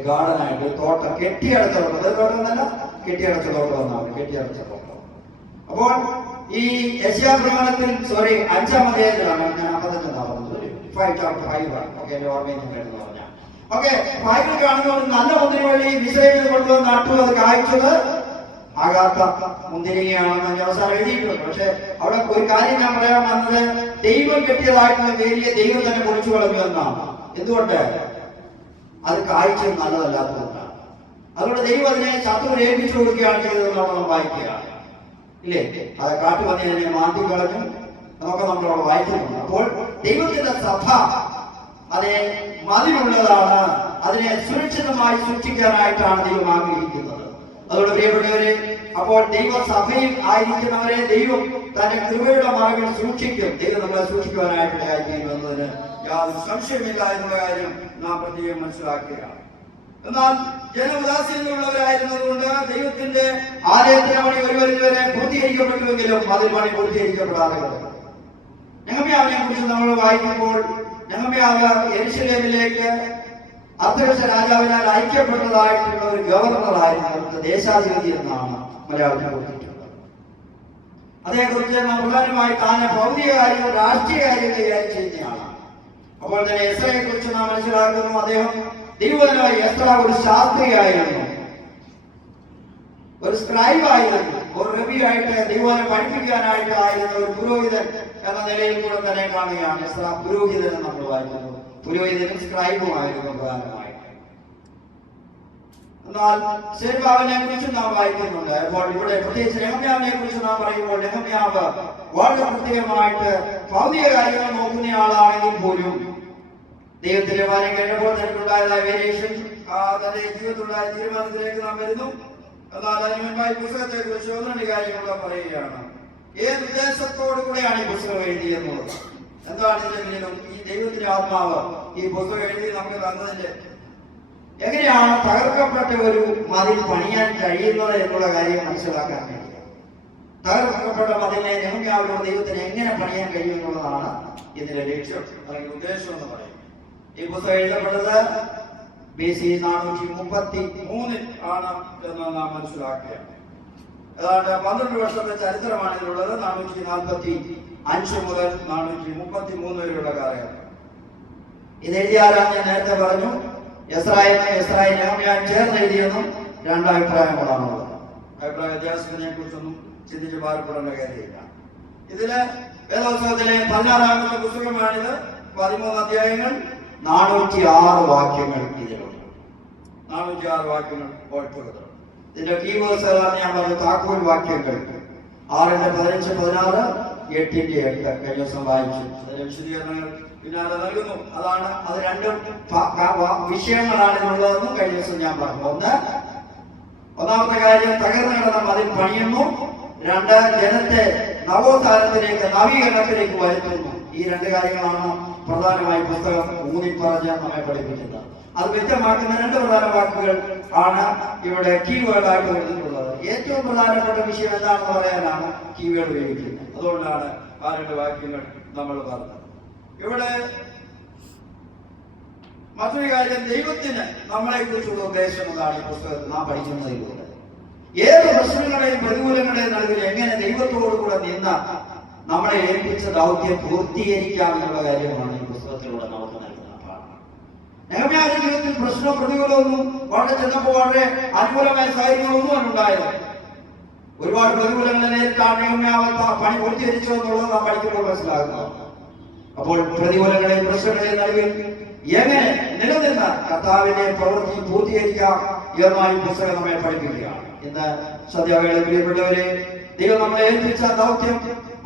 ഗാർഡനായിട്ട് ഒരു തോട്ടം, കെട്ടിയടച്ച തോട്ടം. തോട്ടമല്ല, കെട്ടിയടച്ച തോട്ടം എന്നാണ്. കെട്ടിയടച്ച തോട്ടം. അപ്പോൾ ഈ യെശയ്യാപ്രവചനത്തിൽ 5-ാം അധ്യായത്തിലാണ് ഞാൻ 55 പറഞ്ഞത്. 5 ഓക്കെ, എന്റെ ഓർമ്മയിൽ നിന്ന് പറഞ്ഞാൽ ഓക്കെ. 5 കാണുന്ന നല്ല മുന്തിരി വഴി ഇസ്രായേലിൽ കൊണ്ടുവന്ന് നട്ടു, അത് കായ്ച്ചത് ആകാത്ത മുന്തിരിങ്ങയാണെന്ന് ഞാൻ അവസാനം എഴുതിയിട്ടുണ്ട്. പക്ഷെ അവിടെ ഒരു കാര്യം ഞാൻ പറയാൻ വന്നത്, ദൈവം കെട്ടിയതായിട്ടുള്ള വേലിയെ ദൈവം തന്നെ പൊളിച്ചു കളഞ്ഞു എന്നാണ്. എന്തുകൊണ്ട്? അത് കായ്ച്ചത് നല്ലതല്ലാത്തതുകൊണ്ടാണ്. അതുകൊണ്ട് ദൈവം അതിനെ ശത്രുവിനെ ഏൽപ്പിച്ചു കൊടുക്കുകയാണ് ചെയ്തതെന്ന് നമ്മൾ വായിക്കുക ഇല്ലേ? അത് കാട്ടുപന്നി അതിനെ മാറ്റി കളഞ്ഞു എന്നൊക്കെ നമ്മളവിടെ വായിക്കുന്നുണ്ട്. അപ്പോൾ ദൈവത്തിന്റെ സഭ അതിനെ മതിലുള്ളതാണ്. അതിനെ സുരക്ഷിതമായി സൂക്ഷിക്കാനായിട്ടാണ് ദൈവം ആഗ്രഹിക്കുന്നത്. അതുകൊണ്ട് പ്രിയപ്പെട്ടവരെ, അപ്പോൾ ദൈവസഭയിൽ ആയിരിക്കുന്നവരെ ദൈവം തന്റെ കൃപയുടെ മറവിൽ സൂക്ഷിക്കും. ദൈവം നമ്മളെ സൂക്ഷിക്കുവാനായിട്ട് ആയിരിക്കുന്നതിന് യാതൊരു സംശയമില്ല എന്നുള്ള കാര്യം നാം പ്രത്യേകം മനസ്സിലാക്കുകയാണ്. എന്നാൽ ജനഉദാസീനതയുള്ളവരായിരുന്നതുകൊണ്ട് ദൈവത്തിന്റെ ആലയത്തിന്റെ പണി ഒരു പരിധിവരെ പൂർത്തീകരിക്കപ്പെട്ടുവെങ്കിലും അതിൽ പണി പൂർത്തീകരിക്കപ്പെടാതെ കിടക്കും. നെഹെമ്യാവിനെ കുറിച്ച് നമ്മൾ വായിക്കുമ്പോൾ, നെഹെമ്യാവ് യെരൂശലേമിലേക്ക് അർത്തഹ്ശ രാജാവിനാൽ ഐക്യപ്പെട്ടതായിട്ടുള്ള ഒരു ഗവർണറായിരുന്നു, ദേശാധിപതി എന്നാണ് മലയാളത്തിൽ കൊടുത്തിട്ടുള്ളത്. അതേക്കുറിച്ച് നാം പ്രധാനമായി താനെ ഭൗതിക കാര്യങ്ങൾ രാഷ്ട്രീയ കാര്യം കൈകാര്യം ചെയ്യുന്നയാളാണ്. അപ്പോൾ തന്നെ എസ്രയെ കുറിച്ച് നാം മനസ്സിലാക്കുന്നു. അദ്ദേഹം ദൈവജനമായ എസ്രാ ഒരു ശാസ്ത്രിയായിരുന്നു, ഒരു സ്ക്രൈബായിരുന്നു, ഒരു റബിയായിട്ട് ദൈവജനം പഠിപ്പിക്കാനായിട്ട് ആയിരുന്ന ഒരു പുരോഹിതൻ എന്ന നിലയിൽ കൂടെ തന്നെ കാണുകയാണ്. എസ്രാ പുരോഹിതൻ നമ്മൾ വായിക്കുന്നു. പുരോഹിതനും സ്ക്രൈബുമായിരുന്നു പ്രധാനമായിട്ട്. എന്നാൽ സെരുബ്ബാബേലിനെ കുറിച്ച് നാം വായിക്കുന്നുണ്ട്. അപ്പോൾ ഇവിടെ പ്രത്യേകിച്ച് നെഹമ്യാവിനെ കുറിച്ച് നാം പറയുമ്പോൾ നെഹമ്യാവ് വളരെ പ്രത്യേകമായിട്ട് ഭൗതിക കാര്യങ്ങൾ നോക്കുന്ന ആളാണെങ്കിൽ പോലും ദൈവത്തിന്റെ വാരം കഴിഞ്ഞപ്പോൾ തനിക്കുണ്ടായതായ വേരിയേഷൻ തന്റെ ജീവിതത്തിലുണ്ടായ തീരുമാനത്തിലേക്ക് നാം വരുന്നു. എന്നാൽ അതിന് മുൻപായി പുസ്തകത്തെ കുറിച്ച് ഒന്ന് രണ്ട് കാര്യങ്ങളൊക്കെ പറയുകയാണ്. ഏത് ഉദ്ദേശത്തോടു കൂടെയാണ് ഈ പുസ്തകം എഴുതിയെന്നുള്ളത്, എന്താണ് ഇതിന്റെ പിന്നിലും ഈ ദൈവത്തിന്റെ ആത്മാവ് ഈ പുസ്തകം എഴുതി നമുക്ക് തന്നതിന്റെ എങ്ങനെയാണ് തകർക്കപ്പെട്ട ഒരു മതിൽ പണിയാൻ കഴിയുന്നത് എന്നുള്ള കാര്യം മനസ്സിലാക്കാൻ കഴിയുക. തകർക്കപ്പെട്ട മതിലിനെ നെഹമ്യാവിനോട് ദൈവത്തിന് എങ്ങനെ പണിയാൻ കഴിയും എന്നുള്ളതാണ് ഇതിന്റെ ലക്ഷ്യം അല്ലെങ്കിൽ ഉദ്ദേശം എന്ന് പറയുന്നത്. ഈ പുസ്തകം എഴുതപ്പെട്ടത് BC 433 ആണ് എന്ന് നാം മനസ്സിലാക്കുകയാണ്. ഏതാണ്ട് 12 വർഷത്തെ ചരിത്രമാണ് ഇതിലുള്ളത്. 445 മുതൽ 433 വരെയുള്ള കാലഘട്ടം. ഇത് എഴുതിയാലാണ് ഞാൻ നേരത്തെ പറഞ്ഞു. എസ്രായേൽ നെഹമ്യാവ് ചേർന്ന് എഴുതിയെന്നും രണ്ടഭിപ്രായങ്ങളാണുള്ളത്. അഭിപ്രായ വ്യത്യാസത്തിനെ കുറിച്ചൊന്നും ചിന്തിച്ച് പാർപ്പെടേണ്ട കാര്യമില്ല. ഇതില് വേദോത്സവത്തിലെ 16-ാമത്തെ പുസ്തകമാണിത്. 13 അധ്യായങ്ങൾ, 406 വാക്യങ്ങൾ ഇതിലുണ്ട്. 406 വാക്യങ്ങൾ ഓർത്തുള്ളത്. ഇതിന്റെ കീവേഴ്സുകളാണ് ഞാൻ പറഞ്ഞ താക്കോൽ വാക്യങ്ങൾ. 6-ന്റെ 15, 16, 8-ന്റെ 8 കഴിഞ്ഞ ദിവസം വായിച്ചു. അതിന്റെ വിശദീകരണങ്ങൾ പിന്നാലെ നൽകുന്നു. അത് രണ്ടും വിഷയങ്ങളാണ് എന്നുള്ളതെന്നും കഴിഞ്ഞ ദിവസം ഞാൻ പറഞ്ഞു. ഒന്നാമത്തെ കാര്യം തകർന്നു കിടന്ന മതിൽ പണിയുന്നു. 2, ജനത്തെ നവോത്ഥാനത്തിലേക്ക് നവീകരണത്തിലേക്ക് വരുത്തുന്നു. ഈ 2 കാര്യങ്ങളാണ് പ്രധാനമായി പുസ്തകം ഊന്നിപ്പറഞ്ഞ് നമ്മെ പഠിപ്പിക്കുന്നത്. അത് വ്യക്തമാക്കുന്ന 2 പ്രധാന വാക്കുകൾ ആണ് ഇവിടെ കീവേഡായിട്ട് കൊടുത്തിട്ടുള്ളത്. ഏറ്റവും പ്രധാനപ്പെട്ട വിഷയം എന്താണെന്ന് പറയാനാണ് കീവേഡ് ഉപയോഗിക്കുന്നത്. അതുകൊണ്ടാണ് ആ 2 വാക്യങ്ങൾ നമ്മൾ പറഞ്ഞത്. ഇവിടെ മറ്റൊരു കാര്യം, ദൈവത്തിന് നമ്മളെ കുറിച്ചുള്ള ഉദ്ദേശം എന്താണ് ഈ പുസ്തകത്തിൽ നാം പഠിക്കുന്നതിലൂടെ. ഏത് പ്രശ്നങ്ങളെയും പ്രതികൂലങ്ങളെയും നടുവിൽ എങ്ങനെ ദൈവത്തോടുകൂടെ നിന്ന് നമ്മളെ ഏൽപ്പിച്ച ദൗത്യം പൂർത്തീകരിക്കാമെന്നുള്ള കാര്യമാണ് ഈ പുസ്തകത്തിലൂടെ നമുക്ക് നൽകുന്ന പാഠം. നെഹമ്യാവിന്റെ ജീവിതത്തിൽ പ്രശ്നവും പ്രതികൂലമൊന്നും വളരെ ചെന്നപ്പോൾ വളരെ അനുകൂലമായ സാഹചര്യങ്ങളൊന്നും ഉണ്ടായത്. ഒരുപാട് പ്രതികൂലങ്ങളെ നേരിട്ടാണ് നെഹമ്യാവ് പണി പൂർത്തീകരിച്ചതെന്നുള്ളത് നാം പഠിക്കുമ്പോൾ മനസ്സിലാകുന്നതാണ്. അപ്പോൾ പ്രതികൂലങ്ങളെയും പ്രശ്നങ്ങളെയും നടുവിൽ എങ്ങനെ നിലനിന്ന കർത്താവിനെ പ്രവൃത്തി പൂർത്തീകരിക്കാം എന്ന ഈ പുസ്തകം നമ്മെ പഠിപ്പിക്കുകയാണ്. ഇന്ന് സന്ധ്യാവേള പ്രിയപ്പെട്ടവരെ, ദൈവം നമ്മളെ ഏൽപ്പിച്ച ദൗത്യം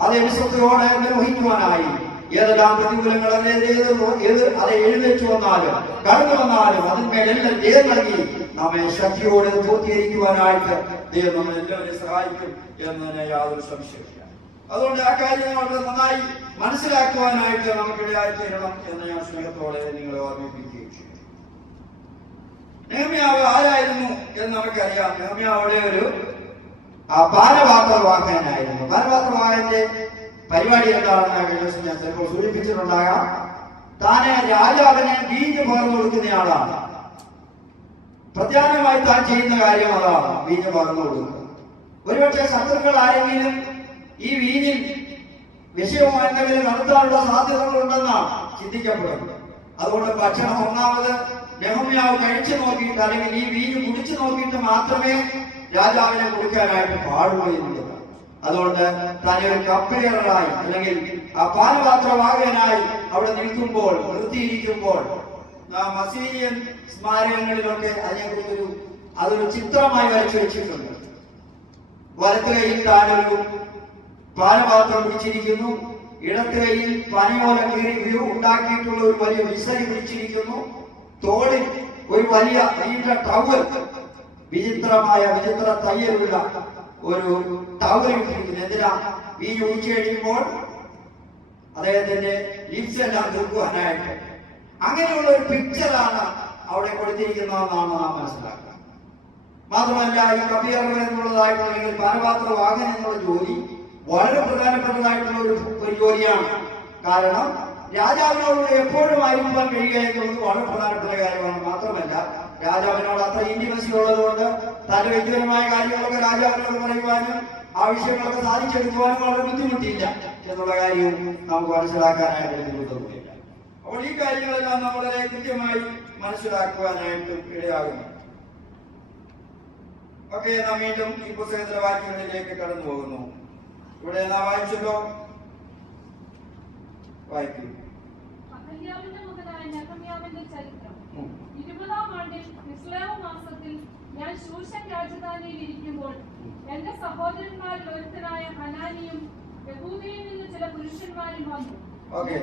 അതേ വിശ്വസത്തോടെ നിർവഹിക്കുവാനായി ഏതെല്ലാം പ്രതികൂലങ്ങൾ അത് എഴുന്നേറ്റ് വന്നാലും കടന്നു വന്നാലും അതിന്മേലെല്ലാം ജയം നൽകി നമ്മെ ശക്തിയോടെ പൂർത്തീകരിക്കുവാനായിട്ട് ദൈവം നമ്മളെല്ലാവരെയും സഹായിക്കും എന്നതിന് യാതൊരു സംശയമില്ല. അതുകൊണ്ട് ആ കാര്യം വളരെ നന്നായി മനസ്സിലാക്കുവാനായിട്ട് നമുക്കിടയായി തീരണം എന്ന് ഞാൻ സ്നേഹത്തോടെ നിങ്ങളെ ഓർമ്മിപ്പിക്കുകയും ചെയ്യും. നെഹമ്യാവ് ആരായിരുന്നു എന്ന് നമുക്കറിയാം. നെഹമ്യാവിടെ ഒരു പാനപാത്രവാഹകനായിരുന്നു. പാനപാത്രവാഹകന്റെ പരിപാടി എന്താണെന്ന് കഴിഞ്ഞ ദിവസം ഞാൻ ചിലപ്പോൾ സൂചിപ്പിച്ചിട്ടുണ്ടാകാം. താനെ രാജാവിനെ വീഞ്ഞ് പകർന്നു കൊടുക്കുന്നയാളാണ്. പ്രധാനമായി താൻ ചെയ്യുന്ന കാര്യം അതാണ്, വീഞ്ഞ് പകർന്നു കൊടുക്കുക. ഒരുപക്ഷെ ശത്രുക്കൾ ആരെങ്കിലും ഈ വീഞ്ഞിൽ വിഷയവുമായി എന്തെങ്കിലും നടത്താനുള്ള സാധ്യതകളുണ്ടെന്നാണ് ചിന്തിക്കപ്പെടുന്നത്. അതുകൊണ്ട് ഭക്ഷണം ഒന്നാമത് നെഹമ്യാവ് കഴിച്ചു നോക്കിയിട്ട് അല്ലെങ്കിൽ ഈ വീഞ്ഞ് കുടിച്ചു നോക്കിയിട്ട് മാത്രമേ രാജാവിനെ കൊടുക്കാനായിട്ട് പാടുള്ളൂ എന്നുള്ളത്. അതുകൊണ്ട് തന്നെ ഒരു കപ്പലേറായി അല്ലെങ്കിൽ ആ പാനപാത്രവാഹകനായി അവിടെ നിൽക്കുമ്പോൾ നിർത്തിയിരിക്കുമ്പോൾ അസീരിയൻ സ്മാരകങ്ങളിലൊക്കെ അതിനെക്കുറിച്ചൊരു അതൊരു ചിത്രമായി വരച്ചു വെച്ചിട്ടുണ്ട്. വലത്ത് കൈയിൽ താനൊരു പാനപാത്രം പിടിച്ചിരിക്കുന്നു, ഇടത്ത് കൈയിൽ പനയോല കീറി ഉണ്ടാക്കിയിട്ടുള്ള ഒരു വലിയ വിസരി പിടിച്ചിരിക്കുന്നു, തോളിൽ ഒരു വലിയ നീണ്ട ടവൽ, വിചിത്ര തയ്യലുള്ള ഒരു ടവൽ ഇട്ടിരിക്കുന്നു. എന്തിനാ? വീഞ്ഞ് ഒഴിച്ചു കഴിയുമ്പോൾ അദ്ദേഹത്തിന്റെ ലിപ്സ് എല്ലാം തീർക്കുവാനായിട്ട്. അങ്ങനെയുള്ള ഒരു പിക്ചറാണ് അവിടെ കൊടുത്തിരിക്കുന്നതെന്നാണ് നാം മനസ്സിലാക്കുക. മാത്രമല്ല, ഈ കപ്പിയറവ് എന്നുള്ളതായിട്ടുള്ള അല്ലെങ്കിൽ പാനപാത്രവാഹകൻ എന്നുള്ള ജോലി വളരെ പ്രധാനപ്പെട്ടതായിട്ടുള്ള ഒരു ജോലിയാണ്. കാരണം രാജാവിനോട് എപ്പോഴും ആയിരിക്കാൻ കഴിയുക എന്നുള്ളത് വളരെ പ്രധാനപ്പെട്ട കാര്യമാണ്. മാത്രമല്ല, രാജാവിനോട് അത്ര ഇന്റിമസി ഉള്ളത് കൊണ്ട് തന്റെ വ്യക്തിപരമായ കാര്യങ്ങളൊക്കെ രാജാവിനോട് പറയുവാനും ആ വിഷയങ്ങളൊക്കെ സാധിച്ചെടുക്കുവാനും വളരെ ബുദ്ധിമുട്ടില്ല എന്നുള്ള കാര്യവും നമുക്ക് മനസ്സിലാക്കാനായിട്ട് ബുദ്ധിമുട്ടൊന്നുമില്ല. അപ്പോൾ ഈ കാര്യങ്ങളെല്ലാം നമ്മൾ വളരെ കൃത്യമായി മനസ്സിലാക്കുവാനായിട്ടും ഇടയാകുന്നു. ഓക്കെ, നാം വീണ്ടും ഈ പുസ്തകത്തിലെ വാക്യങ്ങളിലേക്ക് കടന്നു പോകുന്നു. ഇവിടെ നാം വായിച്ചല്ലോ, വായിക്കും. അഹല്യാവിന്റെ മകനായ നെഹമ്യാവിന്റെ ചരിത്രം. 20-ാം ആണ്ടിൽ കിസ്ലേവ് മാസത്തിൽ ഞാൻ ശൂശൻ രാജധാനിയിൽ ഇരിക്കുമ്പോൾ എന്റെ സഹോദരന്മാരിൽ ഒരുത്തനായ ഹനാനിയും യഹൂദയിൽ നിന്ന് ചില പുരുഷന്മാരും വന്നു. ഓക്കെ,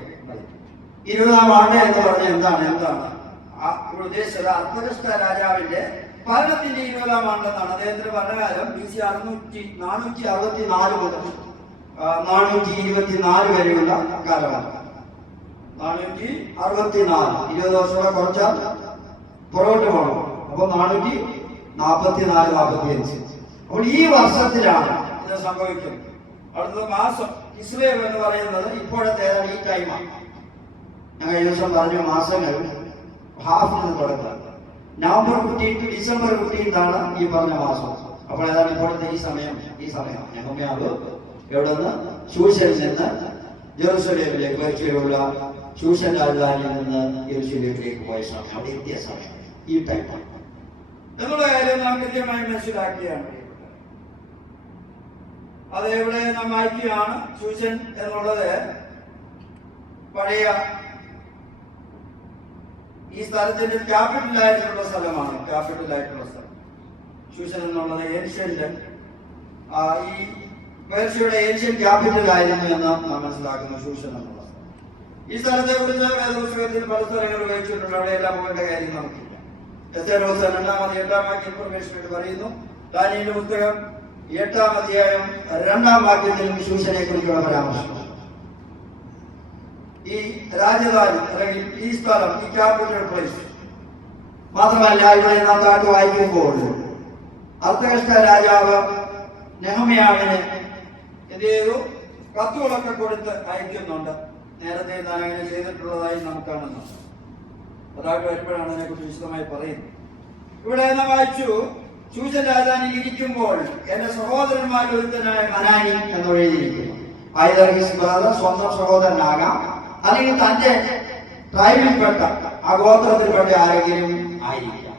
20-ാം ആണ്ട് എന്ന് പറഞ്ഞ എന്താണ് ഇവിടെ ഉദ്ദേശിച്ചത്? അർത്തകഷ്ഠ രാജാവിന്റെ ഭരണത്തിന്റെ 20-ാം ആണ്ടെന്നാണ്. അദ്ദേഹത്തിന്റെ ഭരണകാലം BC 464 മുതൽ 424 വരെയുള്ള കാലമാണ്. 464, 20 വർഷം കുറച്ചാൽ പുറകോട്ട് പോകണം. അപ്പൊ 444-45. അപ്പോൾ ഈ വർഷത്തിലാണ് ഇത് സംഭവിക്കുന്നത്. അടുത്ത മാസം കിസ്ലേവ് എന്ന് പറയുന്നത് ഇപ്പോഴത്തെ ഈ ടൈമാണ്. ഞാൻ കഴിഞ്ഞ ദിവസം പറഞ്ഞ മാസങ്ങൾ ഹാഫിൽ തുടങ്ങുന്നത്. നവംബർ 15 to ഡിസംബർ 15 ഈ പറഞ്ഞ മാസം. അപ്പോൾ ഏതാണ് ഇപ്പോഴത്തെ ഈ സമയം? നെഹമ്യാവ് എവിടെ നിന്ന്? ശൂശനിൽ നിന്ന് ജെറുസലേമിലേക്ക്, പേർഷ്യയിലുള്ള ശൂശൻ രാജധാനിയിൽ നിന്ന് യെരൂശലേമിലേക്ക് പോയ സമയം, അവിടെ എത്തിയ സമയം ഈ ടൈമാണ് എന്നുള്ള കാര്യം നാം കൃത്യമായി മനസ്സിലാക്കിയാണ്. അത് എവിടെ നാം വായിക്കുകയാണ്? ശൂശൻ എന്നുള്ളത് പഴയ ഈ സ്ഥലത്തിന്റെ ക്യാപിറ്റലായിട്ടുള്ള സ്ഥലമാണ്. ശൂശൻ എന്നുള്ളത് ഏൻഷ്യന്റ്, ഈ പേർഷ്യയുടെ ഏൻഷ്യൻ ക്യാപിറ്റൽ ആയിരുന്നു എന്ന് നാം മനസ്സിലാക്കുന്നു. ശൂശൻ എന്നുള്ള ഈ സ്ഥലത്തെ കുറിച്ച് വേദപുസ്തകത്തിൽ പല സ്ഥലങ്ങൾ ഉപയോഗിച്ചിട്ടുണ്ട്. അവിടെയെല്ലാം പോകേണ്ട കാര്യം നമുക്കില്ല. എസ്തേർ 2-ാം ഇൻഫർമേഷൻ പറയുന്നു. ദാനിയേലിന്റെ പുസ്തകം 8-ാം അധ്യായം 2-ാം വാക്യത്തിലും ശൂശനെ കുറിച്ചുള്ള പരാമർശം. ഈ രാജധാനി അല്ലെങ്കിൽ ഈ സ്ഥലം, ഈ ക്യാപിറ്റൽ പ്ലേസ് മാത്രമല്ല, ഇവിടെ നാം താഴ്ത്തു വായിക്കുമ്പോൾ അർത്തകഷ്ഠ രാജാവ് നെഹമ്യാവിനെ എന്ത് ചെയ്തു? കത്തുകളൊക്കെ കൊടുത്ത് അയക്കുന്നുണ്ട്. നേരത്തെ താൻ അങ്ങനെ ചെയ്തിട്ടുള്ളതായി നമുക്ക് കാണുന്നുണ്ട്. അതായിട്ട് വരുമ്പോഴാണ് അതിനെക്കുറിച്ച് വിശദമായി പറയുന്നത്. ഇവിടെ നാം വായിച്ചു, ശൂശൻ രാജധാനിയിൽ ഇരിക്കുമ്പോൾ എന്റെ സഹോദരന്മാരിൽ ഒരുത്തനായ ഹനാനി എന്ന് എഴുതിയിരിക്കുന്നു. ഐദർ ഹിസ് ബ്രദർ, സ്വന്തം സഹോദരനാകാം, അല്ലെങ്കിൽ തന്റെ ട്രൈബിൽപ്പെട്ട ആ ഗോത്രത്തിൽപ്പെട്ട ആരെങ്കിലും ആയിരിക്കാം.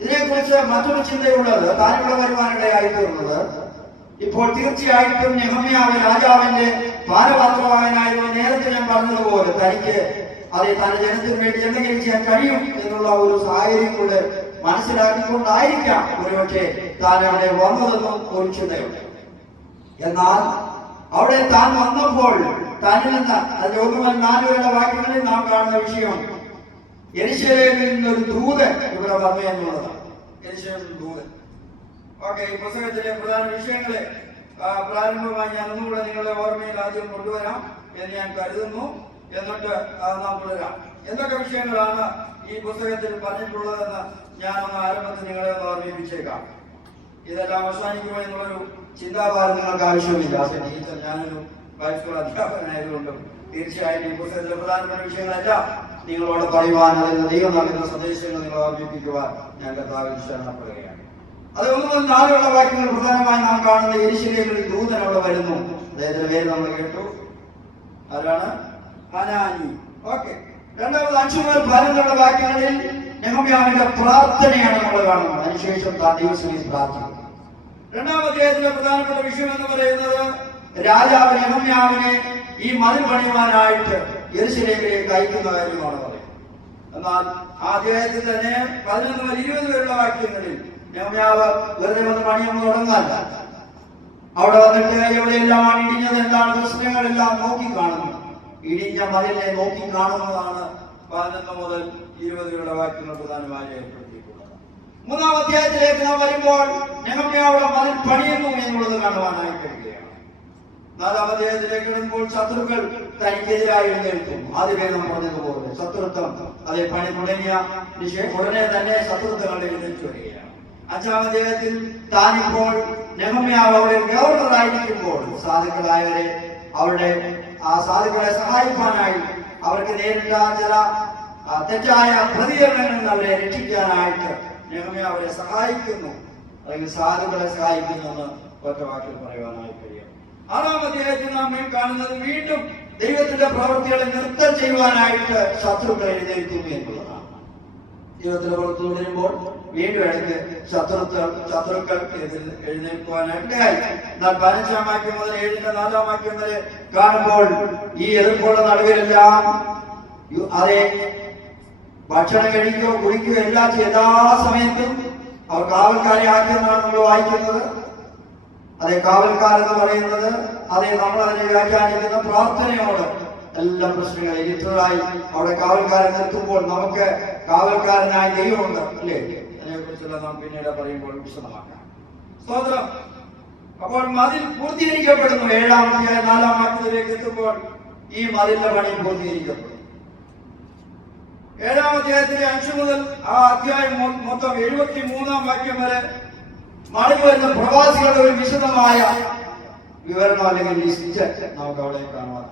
ഇതിനെക്കുറിച്ച് മറ്റൊരു ചിന്തയുള്ളത്, താനിവിടെ വരുവാനിടയായി തീർന്നത് ഇപ്പോൾ തീർച്ചയായിട്ടും നെഹമ്യാവ് രാജാവിന്റെ ഭാരപാത്രവാഹനായിരുന്നു. നേരത്തെ ഞാൻ പറഞ്ഞതുപോലെ തനിക്ക് തന്റെ ജനത്തിന് വേണ്ടി എന്തെങ്കിലും ചെയ്യാൻ കഴിയും എന്നുള്ള ഒരു സാഹചര്യം കൊണ്ട് മനസ്സിലാക്കിക്കൊണ്ടായിരിക്കാം ഒരുപക്ഷെ താൻ അവിടെ വന്നതെന്നും ഒരു ചിന്തയുണ്ട്. എന്നാൽ അവിടെ താൻ വന്നപ്പോൾ താനിൽ നിന്ന് അതിന്റെ 1-4 വാക്യങ്ങളിൽ നാം കാണുന്ന വിഷയം, യെരൂശലേമിൽ നിന്നൊരു ദൂതൻ ഇവിടെ വന്നു എന്നുള്ളതാണ്. യെരൂശലേമിൽ ദൂതൻ. ഓക്കെ, ഈ പുസ്തകത്തിലെ പ്രധാന വിഷയങ്ങളെ പ്രാരംഭമായി ഞാൻ ഒന്നുകൂടെ നിങ്ങളുടെ ഓർമ്മയിൽ ആദ്യം കൊണ്ടുവരാം എന്ന് ഞാൻ കരുതുന്നു. എന്നിട്ട് നാം തുടരാം. എന്തൊക്കെ വിഷയങ്ങളാണ് ഈ പുസ്തകത്തിൽ പറഞ്ഞിട്ടുള്ളതെന്ന് ഞാൻ ഒന്ന് ആരംഭത്തിൽ നിങ്ങളെ ഒന്ന് ഓർമ്മിപ്പിച്ചേക്കാം. ഇതെല്ലാം അവസാനിക്കുമോ എന്നുള്ളൊരു ചിന്താഭാരം നിങ്ങൾക്ക് ആവശ്യമില്ല. ടീച്ചർ, ഞാനൊരു ഹൈസ്കൂൾ അധ്യാപകനായതുകൊണ്ടും തീർച്ചയായും ഈ പുസ്തകത്തിലെ പ്രധാനപ്പെട്ട വിഷയങ്ങളെല്ലാം നിങ്ങളോട് പറയുവാൻ, അതിൽ ദൈവം നൽകുന്ന സന്ദേശങ്ങൾ നിങ്ങളെ ഓർമ്മിപ്പിക്കുവാൻ ഞാൻ കർത്താവിൽ ശരണപ്പെടുകയാണ്. അത് 1-4 വാക്യങ്ങൾ പ്രധാനമായി നാം കാണുന്ന യെരൂശലേമിൽ ദൂതൻ അവിടെ വരുന്നു. അദ്ദേഹത്തിന്റെ പേര് നമ്മൾ കേട്ടു. ആരാണ്? ഹനാനി. ഓക്കെ, 5-12 വാക്യങ്ങളിൽ നെഹമ്യാവിന്റെ പ്രാർത്ഥനയാണ് നമ്മൾ കാണുന്നത്. അതിനുശേഷം താൻ ദൈവസന്നിധിയിൽ പ്രാർത്ഥിക്കുന്നു. 2-ാം അധ്യായത്തിലെ പ്രധാനപ്പെട്ട വിഷയം എന്ന് പറയുന്നത് രാജാവ് നെഹമ്യാവിനെ ഈ മതിൽ പണിയുവാനായിട്ട് യെരൂശലേമിലേക്ക് അയക്കുന്ന കാര്യമാണ് പറയുന്നത്. എന്നാൽ ആ അധ്യായത്തിൽ തന്നെ 11 മുതൽ 20 വരെയുള്ള വാക്യങ്ങളിൽ നെഹമ്യാവ് വെറുതെ വന്ന് പണിയൊന്നും തുടങ്ങാല്ല. അവിടെ വന്നിട്ട് എവിടെയെല്ലാമാണ് ഇടിഞ്ഞത്, എന്താണ് പ്രശ്നങ്ങളെല്ലാം നോക്കി കാണുന്നു. ഇടിഞ്ഞ മതിലിനെ നോക്കി കാണുന്നതാണ് 11 മുതൽ 20 വരെയുള്ള വാക്യങ്ങൾ പ്രധാനമായി ഏർപ്പെടുത്തിയിട്ടുള്ളത്. 3-ാം അധ്യായത്തിലേക്ക് നാം വരുമ്പോൾ നെഹമ്യാവ് മതിൽ പണിയുന്നു എന്നുള്ളത് കാണുവാനായി കഴിയുകയാണ്. 4-ാം അധ്യായത്തിലേക്ക് വരുമ്പോൾ ശത്രുക്കൾ തനിക്കെതിരായി എഴുന്നേൽക്കും. ആദ്യമേ നാം പറഞ്ഞതുപോലെ ശത്രുത്വം അതേ പണി തുടങ്ങിയ ഉടനെ തന്നെ ശത്രുത്വങ്ങളുടെ എഴുന്നേറ്റ് വരികയാണ്. 5-ാം അധ്യായത്തിൽ താനിപ്പോൾ നെഹമ്യാവ് അവിടെ ഗവർണറായിരിക്കുമ്പോൾ സാധുക്കളായവരെ അവരുടെ ആ സാധുക്കളെ സഹായിക്കാനായി അവർക്ക് നേരിട്ട ചില തെറ്റായ പ്രതികരണങ്ങൾ അവരെ രക്ഷിക്കാനായിട്ട് നെഹമ്യാവ് അവരെ സഹായിക്കുന്നു, അല്ലെങ്കിൽ സാധുക്കളെ സഹായിക്കുന്നു എന്ന് ഒറ്റ വാക്കിൽ പറയുവാനായി കഴിയും. 6-ാം അധ്യായത്തിൽ നാം കാണുന്നത് വീണ്ടും ദൈവത്തിന്റെ പ്രവൃത്തികളെ നൃത്തം ചെയ്യുവാനായിട്ട് ശത്രുക്കൾ എഴുന്നേൽക്കുന്നു എന്നുള്ളതാണ്. ജീവിതത്തിൽ പുറത്തു തുടരുമ്പോൾ വീണ്ടും ഇടയ്ക്ക് ശത്രുക്കൾ എഴുന്നേൽക്കുവാനായിട്ട് ഇടയായി. എന്നാൽ 15-ാം വാക്യം മുതൽ 7-ന്റെ 4-ാം വാക്യം വരെ കാണുമ്പോൾ ഈ എതിർപ്പുള്ള നടുവിലെല്ലാം അതെ ഭക്ഷണം കഴിക്കുകയോ കുടിക്കുകയോ എല്ലാം യഥാസമയത്തും അവർ കാവൽക്കാരെ ആക്കിയെന്നാണ് നമ്മൾ വായിക്കുന്നത്. അതെ, കാവൽക്കാരെന്ന് പറയുന്നത് അതെ നമ്മൾ അതിനെ വ്യാഖ്യാനിക്കുന്ന പ്രാർത്ഥനയോട് എല്ലാ പ്രശ്നങ്ങളും ഇരുത്തതായി അവിടെ കാവൽക്കാരൻ നിർത്തുമ്പോൾ നമുക്ക് കാവൽക്കാരനായ ദൈവമുണ്ട് അല്ലേ? അതിനെക്കുറിച്ചുള്ള നാം പിന്നീട് പറയുമ്പോൾ വിശദമാക്കാം. സ്തോത്രം. അപ്പോൾ മതിൽ പൂർത്തീകരിക്കപ്പെടുന്നു. 7-ാം അധ്യായം 4-ാം വാക്യത്തിലേക്ക് എത്തുമ്പോൾ ഈ മതിലിന്റെ പണി പൂർത്തീകരിക്കപ്പെടും. 7-ാം അധ്യായത്തിലെ 5 മുതൽ ആ അധ്യായം മൊത്തം 73-ാം വാക്യം വരെ മടങ്ങി വരുന്ന പ്രവാസികളുടെ ഒരു വിശദമായ വിവരണം അല്ലെങ്കിൽ ലിസ്റ്റ് നമുക്ക് അവിടെ കാണുവാൻ.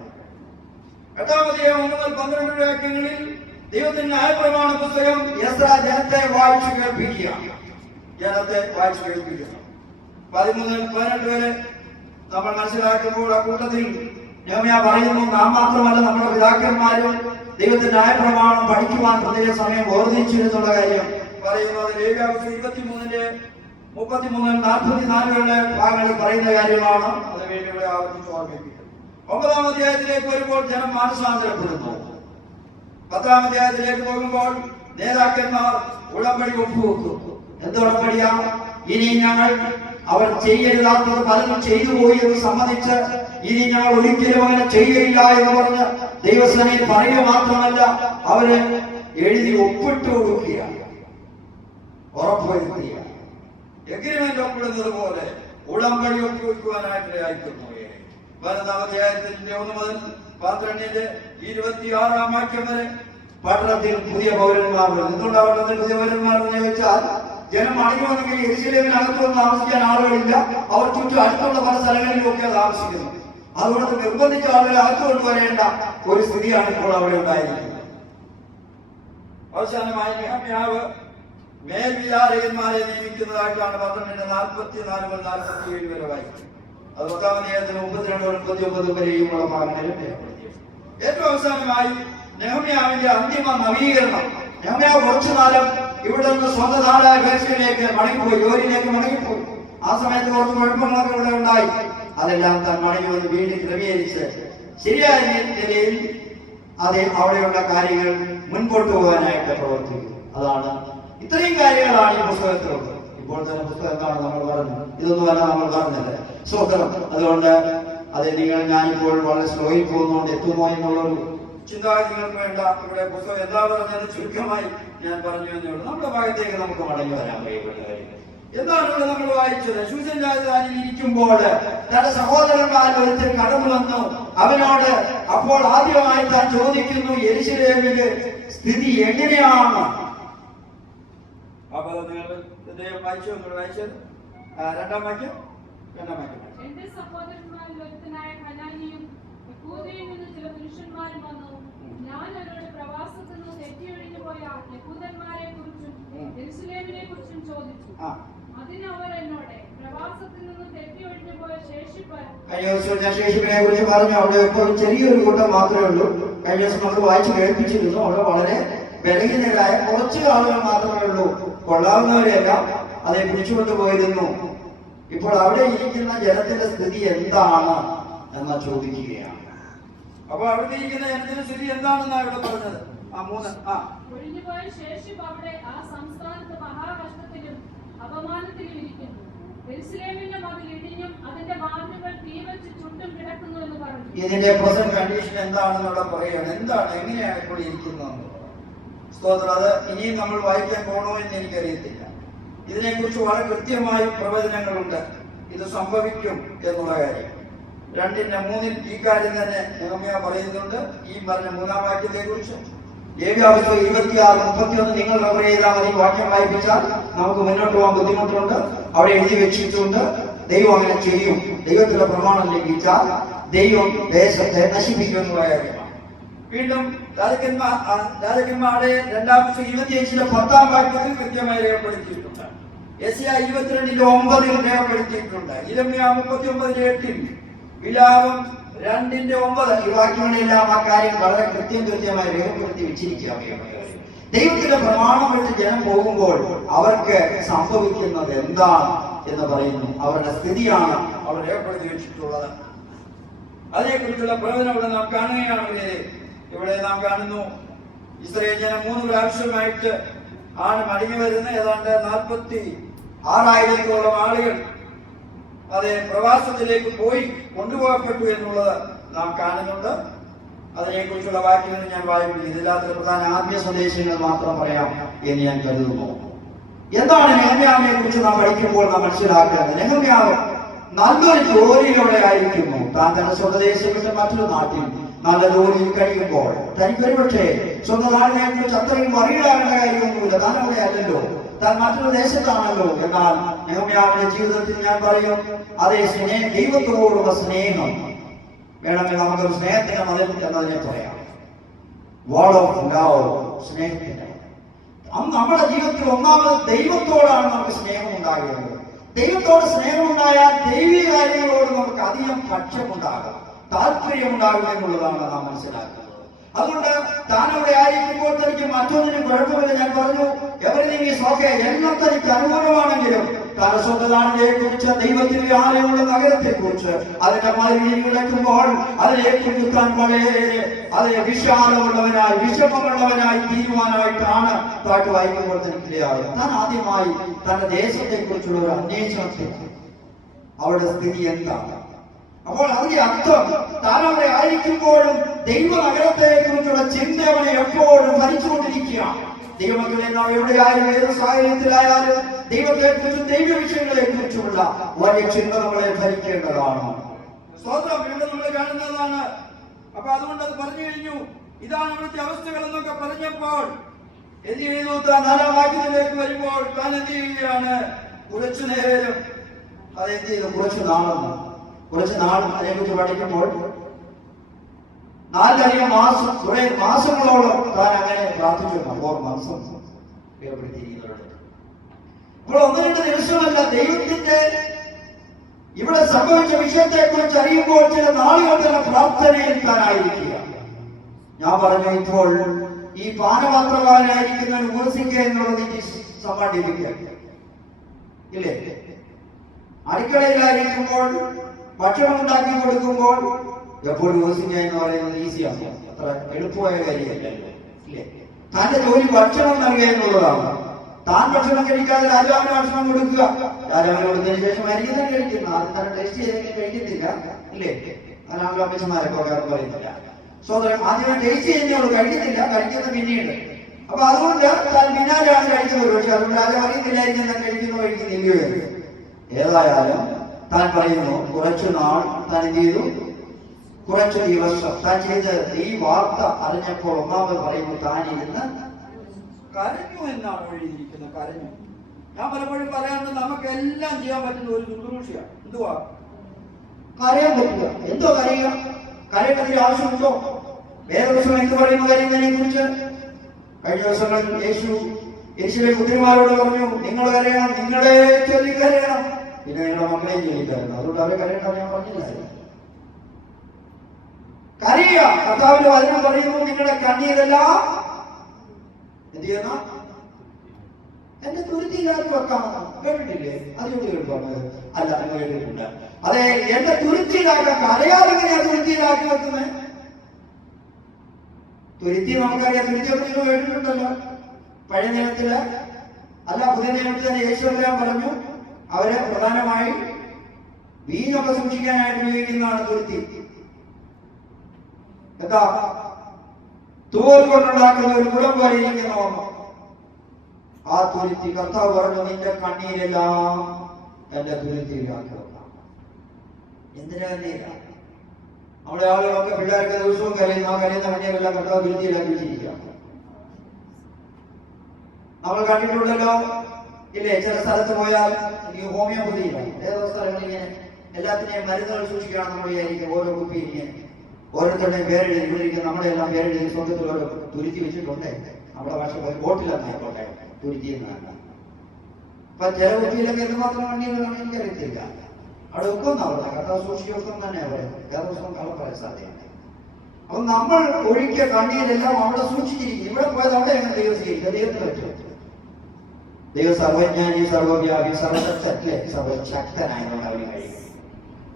8-ാം അധ്യായം 1 മുതൽ 12 വാക്യങ്ങളിൽ ദൈവത്തിന്റെ ന്യായപ്രമാണ പുസ്തകം എസ്രാ ജനത്തെ വായിച്ചു കേൾപ്പിക്കുക. 13 മുതൽ 18 വരെ നമ്മൾ മനസ്സിലാക്കുമ്പോൾ ആ കൂട്ടത്തിൽ നെഹമ്യാ പറയുന്നു, നാം മാത്രമല്ല നമ്മുടെ പിതാക്കന്മാരും ദൈവത്തിന്റെ ന്യായപ്രമാണം പഠിക്കുവാൻ പ്രത്യേക സമയം വേർതിരിച്ചിരുന്നുള്ള കാര്യം പറയുന്നത്. ലേവ്യാപുസ്തകം 23-ന്റെ 33 44 ഭാഗങ്ങളിൽ പറയുന്ന കാര്യമാണ്. അത് വേണ്ടി ഇവിടെ ആവർത്തിച്ച് ഓർമ്മിപ്പിക്കും. 9-ാം അധ്യായത്തിലേക്ക് വരുമ്പോൾ ജനം മാനസാന്തരപ്പെടുന്നു. 10-ാം അധ്യായത്തിലേക്ക് പോകുമ്പോൾ നേതാക്കന്മാർ ഉടമ്പടി ഒപ്പുവെക്കും. എന്ത് ഉടമ്പടിയാ? ഇനി ഞങ്ങൾ അവർ ചെയ്യരുതാത്തത് പലതും ചെയ്തു പോയി എന്ന് സമ്മതിച്ച് ഇനി ഞങ്ങൾ ഒരിക്കലും അങ്ങനെ ചെയ്യുകയില്ല എന്ന് പറഞ്ഞ് ദൈവസേനയിൽ പറയുക മാത്രമല്ല, അവര് എഴുതി ഒപ്പിട്ട് കൊടുക്കുകയാണ്, ഉറപ്പുവരുത്തുക. എഗ്രിമെന്റ് ഒപ്പിടുന്നത് പോലെ ഉടമ്പടി ഒപ്പുവെക്കുവാനായിട്ട് അയക്കുന്നു. 15-ാം അധ്യായത്തിന്റെ 1 മുതൽ 12-ന്റെ 26-ാം വാക്യം വരെ പട്ടണത്തിൽ പുതിയ പൗരന്മാർ. എന്തുകൊണ്ടാണ് പട്ടണത്തിൽ പുതിയ പൗരന്മാർ എന്ന് ചോദിച്ചാൽ, ജനം മടങ്ങി വന്നെങ്കിൽ യെരൂശലേമിനകത്തൊന്നും താമസിക്കാൻ ആളുകളില്ല. അവർ ചുറ്റും അടുത്തുള്ള പല സ്ഥലങ്ങളിലൊക്കെ താമസിക്കുന്നു. അതുകൊണ്ട് നിർബന്ധിച്ച ആളുകളെ അകത്ത് കൊണ്ടുവരേണ്ട ഒരു സ്ഥിതിയാണ് ഇപ്പോൾ അവിടെ ഉണ്ടായിരിക്കുന്നത്. അവസാനമായി നെഹമ്യാവ് മേൽവിചാരകന്മാരെ നിയമിക്കുന്നതായിട്ടാണ് 12-ന്റെ 44 മുതൽ 47 വരെ വായിക്കുന്നത്. അത് 10-ാം അധ്യായത്തിന് 32 39 വരെയുമുള്ള ഭാഗങ്ങളിൽ ഏറ്റവും അവസാനമായി നെഹമ്യാവിന്റെ അന്തിമ നവീകരണം. നെഹമ്യാവ് കുറച്ചു കാലം ഇവിടെ നിന്ന് സ്വന്തം നാടായ പേർഷ്യയിലേക്ക് മടങ്ങിപ്പോയി, ജോലിയിലേക്ക് മടങ്ങിപ്പോയി. ആ സമയത്ത് കുറച്ച് കുഴപ്പങ്ങളൊക്കെ ഇവിടെ ഉണ്ടായി. അതെല്ലാം താൻ മടങ്ങി വന്ന് വീണ്ടും ക്രമീകരിച്ച് ശരിയായ നിലയിൽ അവിടെയുള്ള കാര്യങ്ങൾ മുൻപോട്ട് പോകാനായിട്ട് പ്രവർത്തിക്കുന്നു. അതാണ് ഇത്രയും കാര്യങ്ങളാണ് ഈ പുസ്തകത്തിലുള്ളത്. ഇപ്പോൾ തന്നെ പുസ്തകം എന്താണ് നമ്മൾ പറഞ്ഞത്? ഇതൊന്നുമല്ല നമ്മൾ പറഞ്ഞത്. സ്വതന്ത്രം. അതുകൊണ്ട് ഞാനിപ്പോൾ വളരെ സ്ലോയിൽ പോകുന്നതുകൊണ്ട് എത്തുമോ എന്നുള്ളൊരു ചിന്താഗതി നിങ്ങൾക്ക് വേണ്ട. ഇവിടെ പുസ്തകം എന്താ പറഞ്ഞത് ചുരുക്കമായി ഞാൻ പറഞ്ഞു എന്നേ ഉള്ളൂ. നമ്മുടെ ഭാഗത്തേക്ക് നമുക്ക് മടങ്ങി വരാൻ കഴിയുന്ന എന്താണ് ഇവിടെ നമ്മൾ വായിച്ചത്? ശൂശൻ രാജധാനിയിൽ ഇരിക്കുമ്പോൾ തന്റെ സഹോദരന്മാരിൽ ഒരുത്തൻ കടന്നു വന്നു. അവനോട് അപ്പോൾ ആദ്യമായി താൻ ചോദിക്കുന്നു, യെരൂശലേമിലെ സ്ഥിതി എങ്ങനെയാണ്? അപ്പൊ നിങ്ങൾ വായിച്ചത് 2-ാം വാക്യം. എന്റെ സഹോദരന്മാരിൽ ഒരുത്തനായ ഹനാനിയും യഹൂദയിൽ നിന്ന് ചില പുരുഷന്മാരും വന്നു. ഞാൻ അവരോട് പ്രവാസത്തിൽ നിന്ന് തെറ്റിയൊഴിഞ്ഞു പോയ യഹൂദന്മാരെ കുറിച്ചും യെരൂശലേമിനെ കുറിച്ചും ചോദിച്ചു. അതിന് അവർ എന്നോട് പ്രവാസത്തിൽ നിന്ന് തെറ്റിയൊഴിഞ്ഞു പോയ ശേഷിപ്പ്. കഴിഞ്ഞ ദിവസം ഞാൻ ശേഷിപ്പിനെ കുറിച്ച് പറഞ്ഞു. അവിടെ ഇപ്പോൾ ചെറിയൊരു കൂട്ടം മാത്രമേ ഉള്ളൂ. കഴിഞ്ഞ ദിവസം നമ്മൾ വായിച്ചു കേൾപ്പിച്ചിരുന്നു. അവിടെ വളരെ ബലഹീനരായ കുറച്ച് ആളുകൾ മാത്രമേ ഉള്ളൂ. കൊള്ളാവുന്നവരെല്ലാം அதை പിടിച്ചുകൊണ്ട് പോയിരുന്നു. ഇപ്പോൾ അവിടെ ഇരിക്കുന്ന ജനത്തിന്റെ സ്ഥിതി എന്താണ് എന്ന് ചോദിക്കുകയാണ്. അപ്പൊ അവിടെ ഇരിക്കുന്ന ജനത്തിന്റെ സ്ഥിതി എന്താണെന്നാണ് ഇവിടെ പറഞ്ഞത്. ഒഴിഞ്ഞുപോയ ശേഷിപ്പ് അവിടെ ആ സംസ്ഥാനത്ത് മഹാകഷ്ടത്തിലും അപമാനത്തിലും ഇരിക്കുന്നു. യെരൂശലേമിന്റെ മതിൽ ഇടിഞ്ഞും അതിന്റെ വാതിലുകൾ തീവച്ച് ചുട്ടും കിടക്കുന്നു എന്ന് പറഞ്ഞു. ഇതിന്റെ പ്രസന്റ് കണ്ടീഷൻ എന്താണെന്നുള്ള പറയുകയാണ്. എന്താണ്, എങ്ങനെയാണ് ഇപ്പോൾ ഇരിക്കുന്നത്? സ്തോത്രം. അത് ഇനിയും നമ്മൾ വായിക്കാൻ പോകണോ എന്ന് എനിക്കറിയത്തില്ല. ഇതിനെക്കുറിച്ച് വളരെ കൃത്യമായി പ്രവചനങ്ങളുണ്ട്. ഇത് സംഭവിക്കും എന്നുള്ള കാര്യം. 2-ന്റെ 3-ൽ ഈ കാര്യം തന്നെ നെഹമ്യാ പറയുന്നുണ്ട്. ഈ പറഞ്ഞ 3-ാം വാക്യത്തെ കുറിച്ച്. ലേവ്യാപുസ്തകം 26:31 നിങ്ങൾ റെഫർ ചെയ്താൽ മതി. വാക്യം വായിപ്പിച്ചാൽ നമുക്ക് മുന്നോട്ട് പോകാൻ ബുദ്ധിമുട്ടുണ്ട്. അവിടെ എഴുതി വെച്ചിട്ടുണ്ട്. ദൈവം അങ്ങനെ ചെയ്യും. ദൈവത്തിന്റെ പ്രമാണം ലംഘിച്ചാൽ ദൈവം ദേശത്തെ നശിപ്പിക്കും എന്നുള്ള കാര്യമാണ്. വീണ്ടും രാജകന്മാരുടെ 2-ാം പുസ്തകം 25-ലെ 10-ാം വാക്യത്തിൽ കൃത്യമായി രേഖപ്പെടുത്തിയിട്ടുണ്ട്. യെശയ്യാ 22-ന്റെ 9-ൽ രേഖപ്പെടുത്തിയിട്ടുണ്ട്. യിരെമ്യാ 39-ന്റെ 8-ൽ വിലാപം 2:9 ഈ വാക്യങ്ങളെല്ലാം ആ കാര്യം വളരെ കൃത്യമായി രേഖപ്പെടുത്തി വെച്ചിരിക്കുക. ദൈവത്തിന്റെ പ്രമാണം വിട്ട് ജനം പോകുമ്പോൾ അവർക്ക് സംഭവിക്കുന്നത് എന്താണ് എന്ന് പറയുന്നു. അവരുടെ സ്ഥിതിയാണ് അവർ രേഖപ്പെടുത്തി വെച്ചിട്ടുള്ളത്. അതിനെക്കുറിച്ചുള്ള പ്രവചനം ഇവിടെ നാം കാണുകയാണ്. ഇവിടെ നാം കാണുന്നു, ഇസ്രായേൽ ജനം 3 പ്രാവശ്യമായിട്ട് ആണ് മടങ്ങി വരുന്ന ഏതാണ്ട് 46,000-ഓളം ആളുകൾ അതെ പ്രവാസത്തിലേക്ക് പോയി കൊണ്ടുപോകപ്പെട്ടു എന്നുള്ളത് നാം കാണുന്നുണ്ട്. അതിനെക്കുറിച്ചുള്ള വാക്യങ്ങൾ ഞാൻ വായിക്കുന്നു. ഇതില്ലാത്ത പ്രധാന ആത്മീയ സന്ദേശങ്ങൾ മാത്രം പറയാം എന്ന് ഞാൻ കരുതുന്നു. എന്താണ് നെഹമ്യാവിനെ കുറിച്ച് നാം പഠിക്കുമ്പോൾ നാം മനസ്സിലാക്കേണ്ടത്? നെഹമ്യാവ് നല്ലൊരു ജോലിയിലൂടെ ആയിരിക്കുന്നു. താൻ തന്റെ സ്വദേശം വിട്ട് മറ്റൊരു നാട്ടിൽ നല്ല ജോലിയിൽ കഴിയുമ്പോൾ തനിക്കൊരു പക്ഷേ സ്വന്തം നാടിനെ കുറിച്ച് അത്രയും അറിയിടാനുള്ള കാര്യമൊന്നുമില്ല. താൻ അവിടെ അല്ലല്ലോ, താൻ മറ്റൊരു ദേശത്താണല്ലോ. എന്നാൽ നെഹമ്യാവിന്റെ ജീവിതത്തിൽ ഞാൻ പറയും, അതേ ദൈവത്തോടുള്ള സ്നേഹം വേണമെങ്കിൽ നമുക്കൊരു സ്നേഹത്തിന്റെ മതിൽ എന്നതിനെ പറയാം. വാൾ ഓഫ് ലവ്, സ്നേഹത്തിന്റെ. നമ്മുടെ ജീവിതത്തിൽ ഒന്നാമത് ദൈവത്തോടാണ് നമുക്ക് സ്നേഹം ഉണ്ടാകേണ്ടത്. ദൈവത്തോട് സ്നേഹമുണ്ടായാൽ ദൈവിക കാര്യങ്ങളോട് നമുക്ക് അധികം പക്ഷമുണ്ടാകും, താല്പര്യമുണ്ടാകും എന്നുള്ളതാണ് നാം മനസ്സിലാക്കുന്നത്. അതുകൊണ്ട് താൻ അവിടെ ആയിരിക്കുമ്പോൾ തനിക്ക് മറ്റൊന്നിനും കുഴപ്പമില്ല. ഞാൻ പറഞ്ഞു, എവരിതിങ് ഈസ് ഓക്കേ, എല്ലാം തനിക്ക് അനുകൂലമാണെങ്കിലും താൻ സ്വന്തം നാടിനെ കുറിച്ച്, ദൈവത്തിന്റെ ആലയമുള്ള നഗരത്തെ കുറിച്ച്, അതിന്റെ മതിലുകൾ കിടക്കുമ്പോൾ അതിനെക്കുറിച്ച് താൻ വളരെ വിശാലമുള്ളവനായി വിഷമമുള്ളവനായി തീരുമാനമായിട്ടാണ് പാട്ട് വായിക്കുമ്പോൾ തനിക്കിടയാകും. താൻ ആദ്യമായി തന്റെ ദേശത്തെ കുറിച്ചുള്ള ഒരു അന്വേഷണത്തിൽ അവരുടെ സ്ഥിതി എന്താണ്. അപ്പോൾ അതിന്റെ അർത്ഥം താൻ അവിടെ ആയിരിക്കുമ്പോഴും ദൈവ നഗരത്തെ കുറിച്ചുള്ള ചിന്ത അവനെ എപ്പോഴും ഭരിച്ചുകൊണ്ടിരിക്കുകയാണ്. ദൈവമക്കളെ, നാം എവിടെയായാലും ഏത് സാഹചര്യത്തിലായാലും ദൈവത്തെ കുറിച്ചും ദൈവ വിഷയങ്ങളെ കുറിച്ചുമുള്ള വലിയ ചിന്ത നമ്മളെ ഭരിക്കേണ്ടതാണ്. സ്തോത്രം. വീണ്ടും നമ്മൾ കാണുന്നതാണ്. അപ്പൊ അതുകൊണ്ട് അത് പറഞ്ഞു കഴിഞ്ഞു. ഇതാണ് അവിടുത്തെ അവസ്ഥകൾ എന്നൊക്കെ പറഞ്ഞപ്പോൾ എന്ത് ചെയ്തു? താൻ 4-ാം വാക്യത്തിലേക്ക് വരുമ്പോൾ താൻ എന്ത് ചെയ്യുകയാണ്? കുറച്ചു നേരം അതെന്ത് ചെയ്തു? കുറച്ച് നാൾ അതിനെക്കുറിച്ച് പഠിക്കുമ്പോൾ 4 മാസം, കുറെ മാസങ്ങളോളം താൻ അങ്ങനെ പ്രാർത്ഥിച്ചു. 4 മാസം രേഖപ്പെടുത്തിയിരിക്കുന്നവരുടെ. അപ്പോൾ 1-2 ദിവസമല്ല, ദൈവത്തിന്റെ ഇവിടെ സംഭവിച്ച വിഷയത്തെ കുറിച്ച് അറിയുമ്പോൾ ചില നാളുകൾ തന്നെ പ്രാർത്ഥനയിൽ താനായിരിക്കുക. ഞാൻ പറഞ്ഞു, ഇപ്പോൾ ഈ പാനപാത്രവാനായിരിക്കുന്ന ഉപസിക്കുക എന്നുള്ളത് സമ്മാനിപ്പിക്കുക ഇല്ലേ? അടുക്കളയിലായിരിക്കുമ്പോൾ ഭക്ഷണം ഉണ്ടാക്കി കൊടുക്കുമ്പോൾ എപ്പോഴും ഉപസിക്കുക എന്ന് പറയുന്നത് ഈസിയാണ്, അത്ര എളുപ്പമായ കാര്യമല്ലല്ലോ ഇല്ലേ? തന്റെ ജോലി ഭക്ഷണം നൽകുക എന്നുള്ളതാണ്. താൻ ഭക്ഷണം കഴിക്കാതെ രാജാവിന് ഭക്ഷണം കൊടുക്കുക. രാജാവിന് കൊടുത്തതിന് ശേഷം ആയിരിക്കും തന്നെ കഴിക്കുന്നത്. ആദ്യം തന്നെ ടേസ്റ്റ് ചെയ്തെങ്കിൽ കഴിക്കത്തില്ല ഇല്ലേ? അതാണ് അമ്മച്ചമാരൊക്കെ പറയുന്നില്ല. സോദരൻ ആദ്യമേ ടേസ്റ്റ് ചെയ്യുന്നവൾ കഴിക്കത്തില്ല, കഴിക്കുന്നത് പിന്നീട്. അപ്പൊ അതുകൊണ്ട് താൻ പിന്നാലെയാണ് കഴിക്കുന്നത്. പക്ഷെ അതുകൊണ്ട് രാജാവ് അറിയത്തില്ലായിരിക്കും താൻ കഴിക്കുന്നില്ലയോ എന്ന്. ഏതായാലും താൻ പറയുന്നു, കുറച്ചു നാൾ താൻ എന്ത് ചെയ്തു? കുറച്ചു ദിവസം താൻ ചെയ്ത് ഈ വാർത്ത അറിഞ്ഞപ്പോൾ ഒന്നാമത് പറയുന്നു, താൻ ഇരുന്ന് കരഞ്ഞു എന്നാണ് എഴുതിയിരിക്കുന്നത്. കരഞ്ഞു. ഞാൻ പലപ്പോഴും പറയാറുണ്ട്, നമുക്ക് എല്ലാം ചെയ്യാൻ പറ്റുന്ന ഒരു ശുശ്രൂഷയാണ്. എന്തുവാ? കരയാൻ പറ്റുക. എന്തോ കരയുക? കരയേണ്ടതിന്റെ ആവശ്യമുണ്ടോ? വേറെ ദിവസം എന്ത് പറയുന്ന കാര്യങ്ങളെ കുറിച്ച് കഴിഞ്ഞ ദിവസങ്ങളിൽ യേശു യേശുവിന്റെ പുത്രിമാരോട് പറഞ്ഞു, നിങ്ങൾ കരയണം, നിങ്ങളെ ചൊല്ലി കരയണം, പിന്നെ നിങ്ങളുടെ മക്കളെയും ചൊല്ലി കരയണം. അതുകൊണ്ട് അവരെ കരയണം ഞാൻ പറഞ്ഞില്ല. കരയുക. കർത്താവിന്റെ വചനം പറയുന്നു, നിങ്ങളുടെ കണ്ണീരെല്ലാം എന്ത് ചെയ്യുന്ന എന്റെ തുരുത്തിയിലാക്കി വെക്കാമെന്ന് കേട്ടിട്ടില്ലേ? അതിനോട് കേൾക്കാമത് അല്ല, നിങ്ങൾ കേട്ടിട്ടില്ല. അതെ, എന്റെ തുരുത്തിയിലാക്കാൻ. കരയാതെ എങ്ങനെയാ തുരുത്തിയിലാക്കി വെക്കുന്നത്? തുരുത്തി നമുക്കറിയാം. തുരുത്തിയൊക്കെ നിങ്ങൾ കേട്ടിട്ടുണ്ടല്ലോ പഴയ നിയമത്തില്. അല്ല, പുതിയ നിയമത്തിൽ തന്നെ യേശുവെല്ലാം പറഞ്ഞു, അവരെ പ്രധാനമായി വീഞ്ഞൊക്കെ സൂക്ഷിക്കാനായിട്ട് ഉപയോഗിക്കുന്നതാണ് തുരുത്തി. എന്താ? തോൽ കൊണ്ടുണ്ടാക്കുന്ന ഒരു കുടം പോലെ ഇരിക്കുന്ന ഒന്ന്. ആ തുരുത്തി കർത്താവ് പറഞ്ഞു, നിന്റെ കണ്ണീരെല്ലാം എന്റെ തുരുത്തിയിലാക്കി വെക്കാം. എന്തിനാ കണ്ണീരാ? നമ്മുടെ ആളുകളൊക്കെ പിള്ളേർക്ക് ദിവസവും കരയുന്ന കണ്ണീരെല്ലാം കർത്താവ് തുരുത്തിയിലാക്കി വെച്ചിരിക്കുക. നമ്മൾ കണ്ടിട്ടുണ്ടല്ലോ ഇല്ലേ? ചില സ്ഥലത്ത് പോയാൽ ഈ ഹോമിയോപ്പതിയില്ല, ഏതോ സ്ഥലങ്ങളിൽ ഇങ്ങനെ എല്ലാത്തിനെയും മരുന്നുകൾ സൂക്ഷിക്കുകയാണ് നമ്മൾ വിചാരിക്കും. ഓരോ കുപ്പി ഇങ്ങനെ ഓരോരുത്തരുടെയും പേരെഴുതി, ഇവിടെ ഇരിക്കുന്ന നമ്മുടെ എല്ലാം പേരെഴുതി സ്വന്തത്തിൽ ഓരോ തുരുത്തി വെച്ചിട്ടുണ്ട്. നമ്മുടെ ഭാഷ ബോട്ടിലെന്നായിക്കോട്ടെ തുരുത്തി എന്നാണ്. അപ്പൊ ചില കുപ്പിയിലൊക്കെ എന്തുമാത്രം കണ്ണീരാണെന്ന് എനിക്കറിയത്തില്ല. അവിടെ വെക്കുമെന്നാ പറഞ്ഞത്. കർത്താവ് സൂക്ഷിച്ച് വെക്കും തന്നെയാ പറയുന്നത്. വേറെ ദിവസം കള്ളം പറയാൻ സാധ്യതയുണ്ട്. അപ്പൊ നമ്മൾ ഒഴുക്കിയ കണ്ണീരെല്ലാം അവിടെ സൂക്ഷിച്ചിരിക്കും. ഇവിടെ പോയത് അവിടെയാണ് ദൈവം സ്വീകരിക്കുക. ദൈവത്തിന് പറ്റും. ദൈവം സർവജ്ഞാനി, സർവവ്യാപി, സർവശക്തല്ലേ, സർവശക്തനായതുകൊണ്ട് അവന് കഴിയും.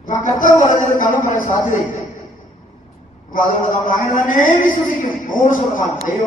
അപ്പൊ ആ കർത്താവ് പറഞ്ഞത് കള്ളം പറയാൻ സാധ്യതയില്ല. അപ്പൊ അതുകൊണ്ട് നമ്മൾ അങ്ങനെ തന്നെ വിശ്വസിക്കും 100%. ദൈവം